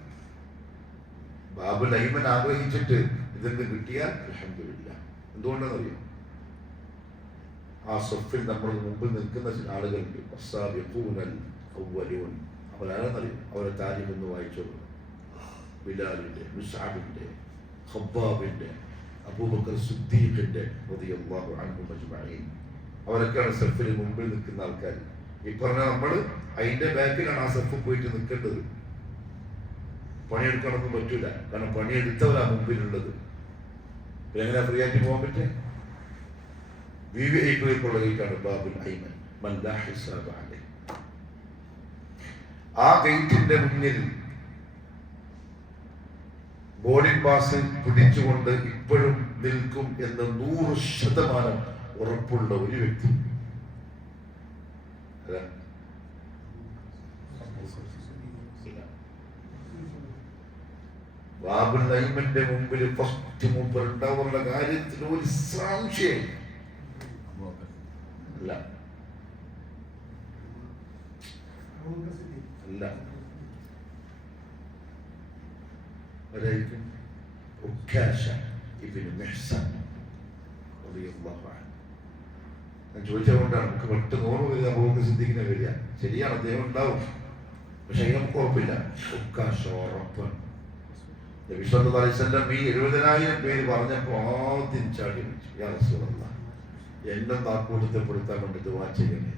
ബാബുൽ ഐമൻ ആഗ്രഹിച്ചിട്ട് ഇതെന്ത് കിട്ടിയാൽ അൽഹംദുലില്ലാഹ്. എന്തുകൊണ്ടാണെന്നറിയാം? ആ സഫിൽ നമ്മൾ മുമ്പിൽ നിൽക്കുന്ന ചില ആളുകളുണ്ട്, അവരാണെന്നറിയും. അവരെ താരിഖ് എന്ന് വായിച്ചോളൂ. ബിലാലിന്റെ, മുസ്അബിന്റെ, ഖബ്ബാബിന്റെ, അബൂബക്കർ സിദ്ദീഖിന്റെ റളിയല്ലാഹു അൻഹും അജ്മഈൻ, അവരൊക്കെയാണ് സഫിൽ മുമ്പിൽ നിൽക്കുന്ന ആൾക്കാർ. ഈ പറഞ്ഞ നമ്മൾ അതിന്റെ ബാക്കിലാണ് ആ സഫ് പോയിട്ട് നിൽക്കേണ്ടത്. പണിയെടുക്കണമെന്നും പറ്റൂല, കാരണം പണിയെടുത്തവരാ മുമ്പിലുള്ളത്. എങ്ങനെ ഫ്രീ ആയിട്ട് പോകാൻ പറ്റേ? VVIPകൾക്കുള്ള ഗേറ്റാണ് ബാബുൽ ഐമൻ, മൻ ലാ ഹിസാബ അലൈഹി. ആ ഗേറ്റിന്റെ മുന്നിൽ ബോർഡിംഗ് പാസ് പിടിച്ചുകൊണ്ട് ഇപ്പോഴും നിൽക്കും എന്ന് 100% ഉറപ്പുള്ള ഒരു വ്യക്തി, ബാബുൽ ഐമന്റെ മുമ്പിൽ ഫസ്റ്റ് മൂപ്പർ ഉണ്ടാവുന്ന കാര്യത്തിൽ ഒരു സംശയം ഇല്ല. ഞാൻ ചോദിച്ചുകൊണ്ടാണ് നമുക്ക് പെട്ടെന്ന് ഓർമ്മ വരിക, അബൂബക്കർ സിദ്ദീഖിനെ വരിക. ശരിയാണ്, അദ്ദേഹം ഉണ്ടാവും, പക്ഷെ നമുക്ക് ഉറപ്പില്ല. നബി സല്ലല്ലാഹു അലൈഹി വസല്ലം ഈ 70,000 പേര് പറഞ്ഞപ്പോൾ ആദ്യം ചാടി വിളിച്ചു, യാ റസൂലല്ലാഹ്, എന്നെ നാക്കൂട്ടപ്പെടുത്താൻ വേണ്ടി ദുആ ചെയ്യണേ.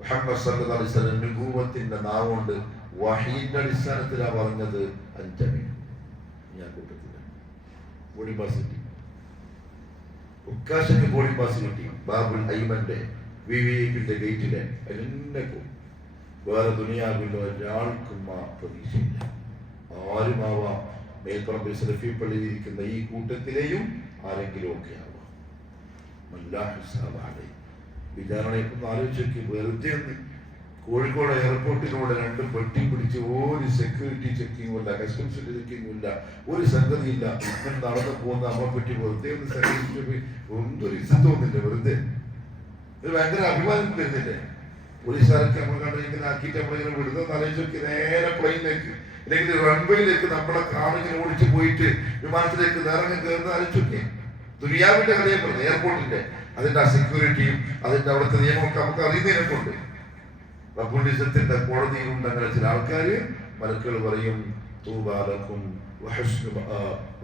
മുഹമ്മദ് സല്ലല്ലാഹു അലൈഹി വസല്ലം നുബുവത്തിന്റെ നാവുകൊണ്ട് വഹീന്റെ അടിസ്ഥാനത്തിലാണ് പറഞ്ഞത്, അഞ്ചമി ഞാൻ കൂട്ടത്തില്ല. ബോഡി പാസ് കിട്ടി, ഉക്കാശക്ക് ബോഡി പാസ് കിട്ടി. ബാബുൽ ഐമന്റെ VVIPന്റെ ഗേറ്റിലെ എന്നെ വേറെ ദുനിയാവിൽ ഒരാൾക്കും ആ പ്രതീക്ഷയില്ല. ആരുമാവാം, മേൽപ്പറമ്പിൽ സലഫി പള്ളിയിൽ ഇരിക്കുന്ന ഈ കൂട്ടത്തിലെയും ആരെങ്കിലും ഒക്കെ ആവാം. വിചാരണയൊക്കെ ആലോചിച്ച് നോക്കി. വെറുതെ ഒന്ന് കോഴിക്കോട് എയർപോർട്ടിലൂടെ 2 പെട്ടി പിടിച്ച് ഒരു സെക്യൂരിറ്റി ചെക്കിങ്ങും ഇല്ല, കസ്റ്റംസിന്റെ ചെക്കിങ്ങും ഇല്ല, ഒരു സംഗതിയില്ല. ഇങ്ങനെ നടന്നു പോകുന്ന നമ്മളെ പറ്റി വെറുതെ ഒന്ന് സർവീസ് ഒന്നും ഇഷ്ടമൊന്നുമില്ല. വെറുതെ ഇത് ഭയങ്കര അഭിമാനം തരുന്നില്ലേ? പോലീസുകാരൊക്കെ നമ്മൾ കണ്ടിങ്ങനെ ആക്കിയിട്ട് നമ്മളിങ്ങനെ വിടുന്ന ആലോചിച്ച് നേരെ പ്ലെയിനിലേക്ക് അല്ലെങ്കിൽ റൺവേയിലേക്ക് നമ്മളെ കാറിങ്ങനെ ഓടിച്ചു പോയിട്ട് വിമാനത്തിലേക്ക് നേരങ്ങ് കയറുന്ന ആലോചിച്ചൊക്കെ. ദുനിയാവിന്റെ കഥയെ പറഞ്ഞു, എയർപോർട്ടിന്റെ അതിന്റെ ആ സെക്യൂരിറ്റിയും അതിന്റെ അവിടുത്തെ നിയമമൊക്കെ നമുക്ക് അറിയുന്നതിനെ കൊണ്ട്. റബ്ബുലിസത്തിന്റെ കോടതിയിലുണ്ട് അങ്ങനെ ചില ആൾക്കാര്. മലക്കുകൾ പറയും, തൂബാലക്കും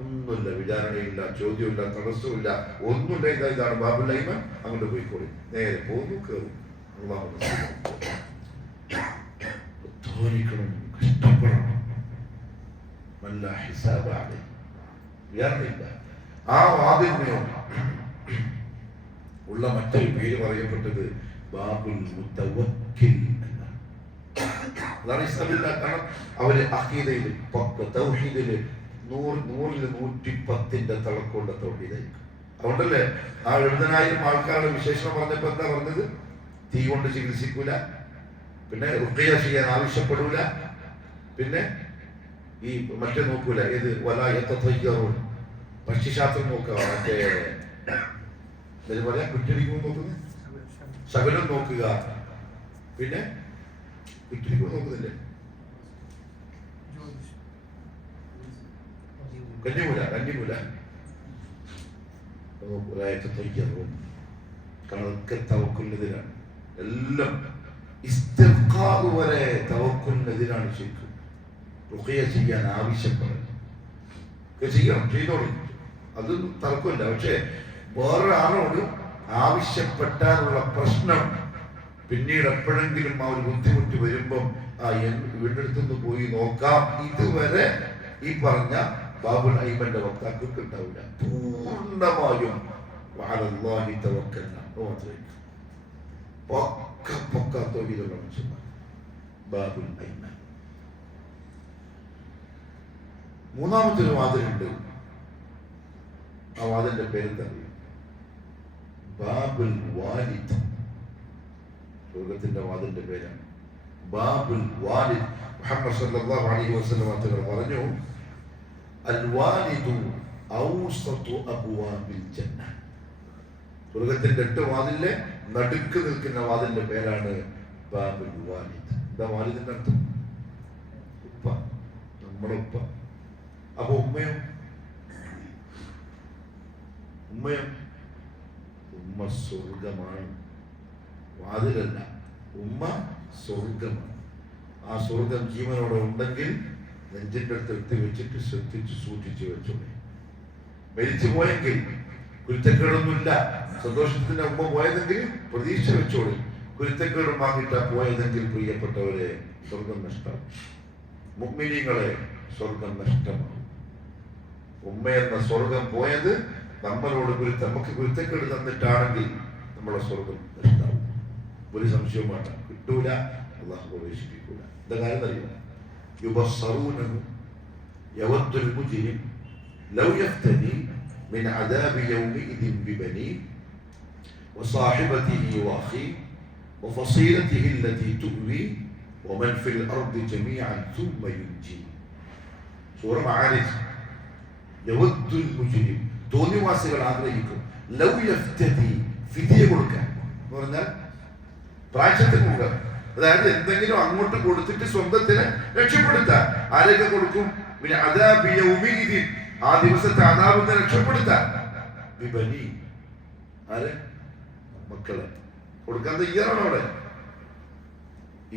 ഒന്നുമില്ല, വിചാരണയില്ല, ചോദ്യമില്ല, തടസ്സമില്ല, ഒന്നുമില്ല. ഇതാണ് ബാബുൽ ഐമൻ, അങ്ങോട്ട് പോയിക്കോളി. നേരെ പോകുന്നു, കയറും. ധോനിക്കണം, കഷ്ടപ്പെടണം. വിചാരണയില്ല. ആ വാതിലിന് ഉള്ള മറ്റൊരു പേര് പറയപ്പെട്ടത് ബാബുൽ മുതവക്കിൽ എന്നാണ്. അതാണ് ഇസ്ലാമില്ല. കാരണം അവര് അഖീദയില് തൗഹീദില് 100-ൽ 110 തളക്കമുള്ള തൗഹീദായിരിക്കും. അതുകൊണ്ടല്ലേ ആ 70,000 ആൾക്കാരുടെ വിശേഷണം പറഞ്ഞപ്പോ എന്താ പറഞ്ഞത്? തീ കൊണ്ട് ചികിത്സിക്കൂല, പിന്നെ റുഖിയ ചെയ്യാൻ ആവശ്യപ്പെടൂല, പിന്നെ ഈ മറ്റേ നോക്കൂല, ഏത് വല യതതയ്യറൂൻ, പക്ഷിശാസ്ത്രം നോക്കുക, മറ്റേ എന്തായാലും പറയാ കുറ്റടിക്കുമ്പോൾ നോക്കുന്നത് ശകലം നോക്കുക, പിന്നെ കുറ്റടിക്കുമ്പോൾ നോക്കുന്നില്ലേ കന്നിമൂല കണക്കെ തവക്കുന്നതിനാണ്. എല്ലാം ഇസ്തിഖാഅ് വരെ തവക്കുന്നതിനാണ്. ശരിക്കും റുഖിയ ചെയ്യാൻ ആവശ്യപ്പെടുന്നത് ചെയ്യണം, ചെയ്തോളി, അത് തർക്കമില്ല. പക്ഷെ വേറൊരാളോട് ആവശ്യപ്പെട്ടാലുള്ള പ്രശ്നം പിന്നീട് എപ്പോഴെങ്കിലും ആ ഒരു ബുദ്ധിമുട്ട് വരുമ്പം വീടിന്റെ അടുത്തുനിന്ന് പോയി നോക്കാം, ഇതുവരെ ഈ പറഞ്ഞ ബാബുൽ ഐമന്റെ വക്താക്കൾക്ക് ഉണ്ടാവില്ല. പൂർണ്ണമായും ബാബുൽ ഐമൻ. മൂന്നാമത്തെ ഒരു വാതിലുണ്ട്. ആ വാതിലിന്റെ പേരെന്തറിയും? ബാബുൽ വാലിദ്. സ്വർഗത്തിന്റെ വാതിലിന്റെ പേരാണ് ബാബുൽ വാലിദ്. മുഹമ്മദ് സല്ലല്ലാഹു അലൈഹി വസല്ലം തങ്ങൾ പറഞ്ഞു, അൽ വാലിദു ഔസതു അബ്വാബിൽ ജന്ന. സ്വർഗത്തിന്റെ 8 വാതിലിലെ നടുക്ക് നിൽക്കുന്ന വാതിലിന്റെ പേരാണ് ബാബുൽ വാലിദ്. എന്താ വാലിദിന്റെ അർത്ഥം? ഉപ്പ, നമ്മുടെ ഉപ്പ. അപ്പൊ ഉമ്മയോ? ഉമ്മ സ്വർഗമാണ്, വാതിലല്ല. ഉമ്മ സ്വർഗമാണ്. ആ സ്വർഗം ജീവനോടെ ഉണ്ടെങ്കിൽ നെഞ്ചിന്റെ അടുത്ത് എടുത്ത് വെച്ചിട്ട് ശ്രദ്ധിച്ച് സൂക്ഷിച്ച് വെച്ചോളെ. മരിച്ചു പോയെങ്കിൽ കുരുത്തക്കേടൊന്നുമില്ല, സന്തോഷത്തിന്റെ ഉമ്മ പോയതെങ്കിൽ പ്രതീക്ഷ വെച്ചോളി. കുരുത്തക്കേടും വാങ്ങിയിട്ടാ പോയതെങ്കിൽ പ്രിയപ്പെട്ടവരെ സ്വർഗം നഷ്ടം. മുഅ്മിനീങ്ങളെ സ്വർഗം നഷ്ടമാണ്. ഉമ്മ എന്ന സ്വർഗം പോയത് നമ്മളോട് നമുക്ക് കുരുത്തക്കേട് തന്നിട്ടാണെങ്കിൽ നമ്മളെ സ്വർഗം നഷ്ടമാവും. ഒരു സംശയവും വേണ്ട, കിട്ടൂല, അല്ലാഹു പ്രവേശിപ്പിക്കൂല. എന്താ കാര്യം അറിയാം? യുബസ്സറൂനഹു യവദ്ദുൽ മുജ്രിം ലൗ യഫ്തദി മിൻ അദാബി യൗമിഇദിൻ ബിബനി വസാഹിബതിഹി വഅഖി വഫസീലതിഹി അല്ലതി തുവി വമൻ ഫിൽ അർദി ജമീഅൻ സുമ്മ യുൻജി. സൂറ മആരിജ്. യവദ്ദുൽ മുജ്രിം, തോന്നിവാസികൾ ആഗ്രഹിക്കും, ലൗ യഫ്തദി, ഫിദിയ കൊടുക്കാൻ എന്ന് പറഞ്ഞാൽ പ്രായശ്ചിത്തം കൊടുക്കുക. അതായത് എന്തെങ്കിലും അങ്ങോട്ട് കൊടുത്തിട്ട് സ്വന്തത്തിനെ രക്ഷപ്പെടുത്താൻ. ആരൊക്കെ കൊടുക്കും? പിന്നെ അദാബി യൗമിഇദിൻ, ആ ദിവസത്തെ അദാബിൽ നിന്ന് രക്ഷപ്പെടുത്താൻ. ബിബനി, ആരെ? മക്കളെ കൊടുക്കാൻ തയ്യാറാണ് അവിടെ.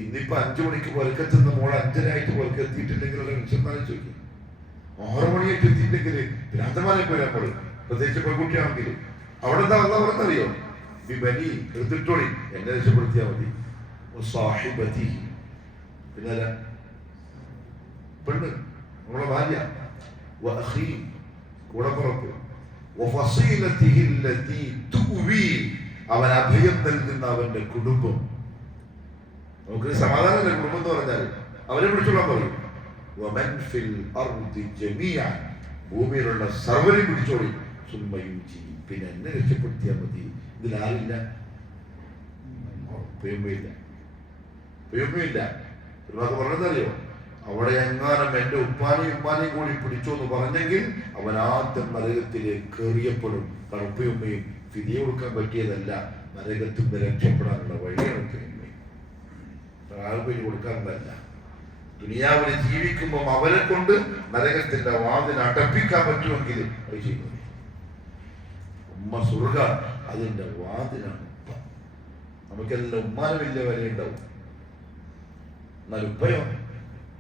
ഇന്നിപ്പോ 5 മണിക്ക് പുലക്കെത്തുന്ന മോൾ 5:30 പുലക്കെത്തിയിട്ടില്ലെങ്കിൽ ചോദിക്കും. 6 മണിയായിട്ട് എത്തിയിട്ടെങ്കിൽ ഭ്രാന്തമാരെ പോരാൻ പോലും, പ്രത്യേകിച്ച് പെൺകുട്ടിയാണെങ്കിൽ. അവിടെ എന്താ വന്ന പറഞ്ഞറിയോ? ബിബനി, എടുത്തിട്ടോളി, എന്നെ രക്ഷപ്പെടുത്തിയാൽ മതി. പിന്നെ പെണ്ണ്, നമ്മളെ ഭാര്യ, കൂടപ്പുറപ്പ്, അവൻ അഭയം നൽകുന്ന അവന്റെ കുടുംബം. നമുക്ക് സമാധാനമല്ലേ കുടുംബം എന്ന് പറഞ്ഞാൽ? അവരെ പിടിച്ചോളാൻ പറയും. ഭൂമിയിലുള്ള സർവ്വരെയും പിടിച്ചോളി, പിന്നെ എന്നെ രക്ഷപ്പെടുത്തിയാൽ മതി. ഇതിലാരില്ല, പേമ്മയില്ല. പറഞ്ഞതറിയോ? അവിടെ എങ്ങാനും എന്റെ ഉപ്പാനെയും ഉമ്മാനെയും കൂടി പിടിച്ചോ എന്ന് പറഞ്ഞെങ്കിൽ അവൻ ആദ്യം നരകത്തിലേക്ക് കയറിയപ്പോഴും. കാരണം ഉപ്പയുമ്മയും ഫിദിയ കൊടുക്കാൻ പറ്റിയതല്ല, നരകത്തിൽ നിന്ന് രക്ഷപ്പെടാനുള്ള വഴിയാണ് ഉപ്പയുമ്മയും. ആൾപ്പേര് കൊടുക്കാറുള്ളതല്ല. ദുനിയാവിൽ ജീവിക്കുമ്പോൾ അവരെ കൊണ്ട് നരകത്തിന്റെ വാതിൽ അടപ്പിക്കാൻ പറ്റുമെങ്കിൽ അത് ചെയ്യുന്നു. ഉമ്മ സ്വർഗ, അതിന്റെ വാതിലാണ് ഉപ്പ. നമുക്കെല്ലാം ഉമ്മാനെ വലിയ വില ഉണ്ടാവും. എന്നാൽ ഉപ്പയോ?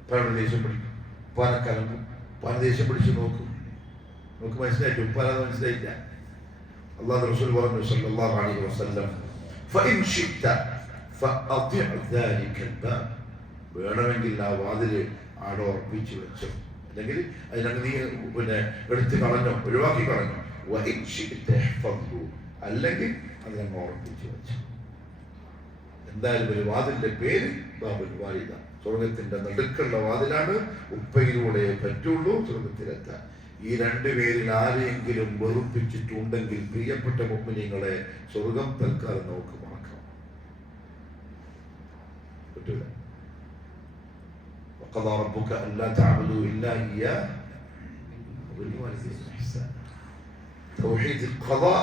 ഉപ്പാനോട് ദേഷ്യം പിടിക്കും, ഉപ്പാനെ കലങ്ങും, ഉപ്പാനെ ദേഷ്യം പിടിച്ച് നോക്കും. നമുക്ക് മനസ്സിലായിട്ട് ഉപ്പാനെന്ന് മനസ്സിലായില്ല. അല്ലാഹു റസൂൽ പറഞ്ഞു സല്ലല്ലാഹു അലൈഹി വസല്ലം, ഫഇൻ ശിഅ്ത ഫഅതിഅ ദാലിക അൽബാബ്, വേണമെങ്കിൽ ആ വാതില് ആടെ ഉറപ്പിച്ചു വെച്ചോ, അല്ലെങ്കിൽ അതിനങ്ങ് നീ പിന്നെ എടുത്ത് കളഞ്ഞോ, ഒഴിവാക്കി കളഞ്ഞോ. വഇൻ ശിഅ്ത ഇഹ്ഫദ്ഹു, അല്ലെങ്കിൽ അതിനങ്ങ് ഉറപ്പിച്ചു വെച്ചോ. എന്തായാലും ഒരു വാതിലിന്റെ പേര് ബാബുൽ വാലിദ. സ്വർഗത്തിന്റെ നടുക്കുള്ള വാതിലാണ്. ഉപ്പയിലൂടെ പറ്റുള്ളൂ സ്വർഗത്തിലെത്താൻ. ഈ 2 പേരിൽ ആരെയെങ്കിലും വെറുപ്പിച്ചിട്ടുണ്ടെങ്കിൽ പ്രിയപ്പെട്ട മുഅ്മിനീങ്ങളെ, സ്വർഗം തൽക്കാലം നമുക്ക് മറക്കാം, പറ്റൂല. وقضى ربك ألا تعبدوا إلا إياه وبالوالدين إحسانا. തൗഹീദ് ഖദാ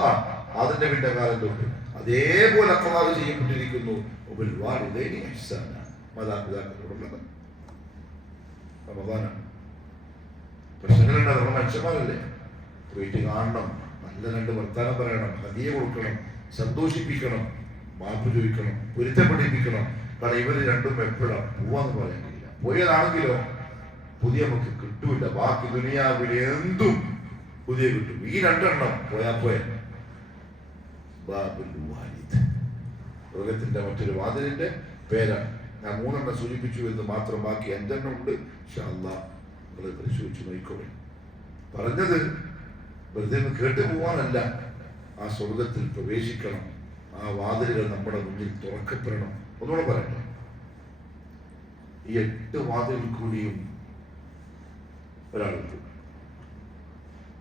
ആദം നബിയുടെ കാലം തൊട്ട് അതേപോലെ ഖദാ ചെയ്യപ്പെട്ടിരിക്കുന്നു. വബിൽ വാലിദൈനി ഇഹ്സാന, മാതാപിതാക്കളോടുള്ളത്. റമദാനാണ്, പ്രശ്നങ്ങളുണ്ട്. നമ്മൾ മനുഷ്യന്മാരല്ലേ, പോയിട്ട് കാണണം, നല്ല രണ്ട് വർത്താനം പറയണം, ഹദിയ കൊടുക്കണം, സന്തോഷിപ്പിക്കണം, മാപ്പ് ചോദിക്കണം, പൊരുത്തപ്പെടിപ്പിക്കണം. കാരണം ഇവർ രണ്ടും എപ്പോഴാണ് പോവാന്ന് പറയാൻ കഴിയില്ല. പോയതാണെങ്കിലോ പുതിയ നമുക്ക് കിട്ടൂല. ബാക്കി ദുനിയാവിൽ എന്തും പുതിയ കിട്ടും. ഈ രണ്ടെണ്ണം പോയാ പോയ ബാബുൽ വാലിദ്, ലോകത്തിന്റെ മറ്റൊരു വാതിലിന്റെ പേരാണ്. ഞാൻ 3 സൂചിപ്പിച്ചു എന്ന് മാത്രം, ബാക്കി 5 ഉണ്ട്. ഇൻഷാ അല്ലാഹ് നിങ്ങൾ പരിശോധിച്ച് നോക്കിക്കോളെ. പറഞ്ഞത് വെറുതെ കേട്ടു പോവാനല്ല, ആ സ്വർഗത്തിൽ പ്രവേശിക്കണം. ആ വാതിലുകൾ നമ്മുടെ മുന്നിൽ തുറക്കപ്പെടണം. ഒന്നുകൂടെ പറയട്ടെ, ഈ 8 വാതിലിൽ കൂടിയും ഒരാളുണ്ട്.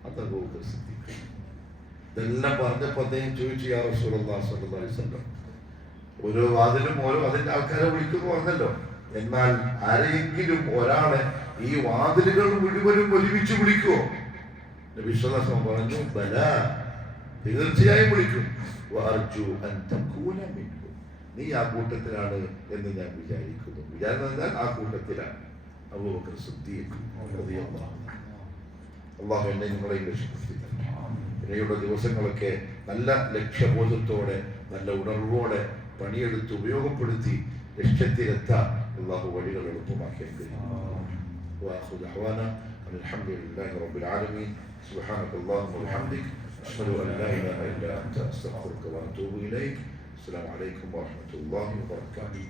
അതബൂബക്കർ സിദ്ദീഖ്. ഇതെല്ലാം പറഞ്ഞപ്പോൾ അദ്ദേഹം ചോദിച്ചു, യാ റസൂലല്ലാഹി സ്വല്ലല്ലാഹു അലൈഹി വസല്ലം, ഓരോ വാതിലും ഓരോ അതിന്റെ ആൾക്കാരെ വിളിക്കുന്നു പറഞ്ഞല്ലോ, എന്നാൽ ആരെങ്കിലും ഒരാളെ ഈ വാതിലുകൾ മുഴുവനും ഒരുമിച്ച് വിളിക്കുമോ? നബി സല്ലല്ലാഹു അലൈഹി വസല്ലം പറഞ്ഞു, ബലാ, തീർച്ചയായും വിളിക്കും. വഅർജു അൻ തകൂന മിൻഹു, നീ ആ കൂട്ടത്തിലാണ് എന്ന് ഞാൻ വിചാരിക്കുന്നു. വിചാരിക്കുന്നത് ആ കൂട്ടത്തിലാണ്. അബൂബക്കർ സിദ്ദീഖ് റളിയല്ലാഹു അൻഹു. അല്ലാഹു എന്നെ നിങ്ങളെയും രക്ഷപ്പെടുത്തി തരട്ടെ. ഇനിയുള്ള ദിവസങ്ങളൊക്കെ നല്ല ലക്ഷ്യബോധത്തോടെ, നല്ല ഉണർവോടെ പണിയെടുത്ത് ഉപയോഗപ്പെടുത്തി ലക്ഷ്യത്തിലെത്താൻ അല്ലാഹു വഴികൾ എളുപ്പമാക്കി وآخر دعوانا أن الحمد لله رب العالمين. سبحانك اللهم وبحمدك أشهد أن لا إله إلا أنت أستغفرك وأتوب إليك. السلام عليكم ورحمة الله وبركاته.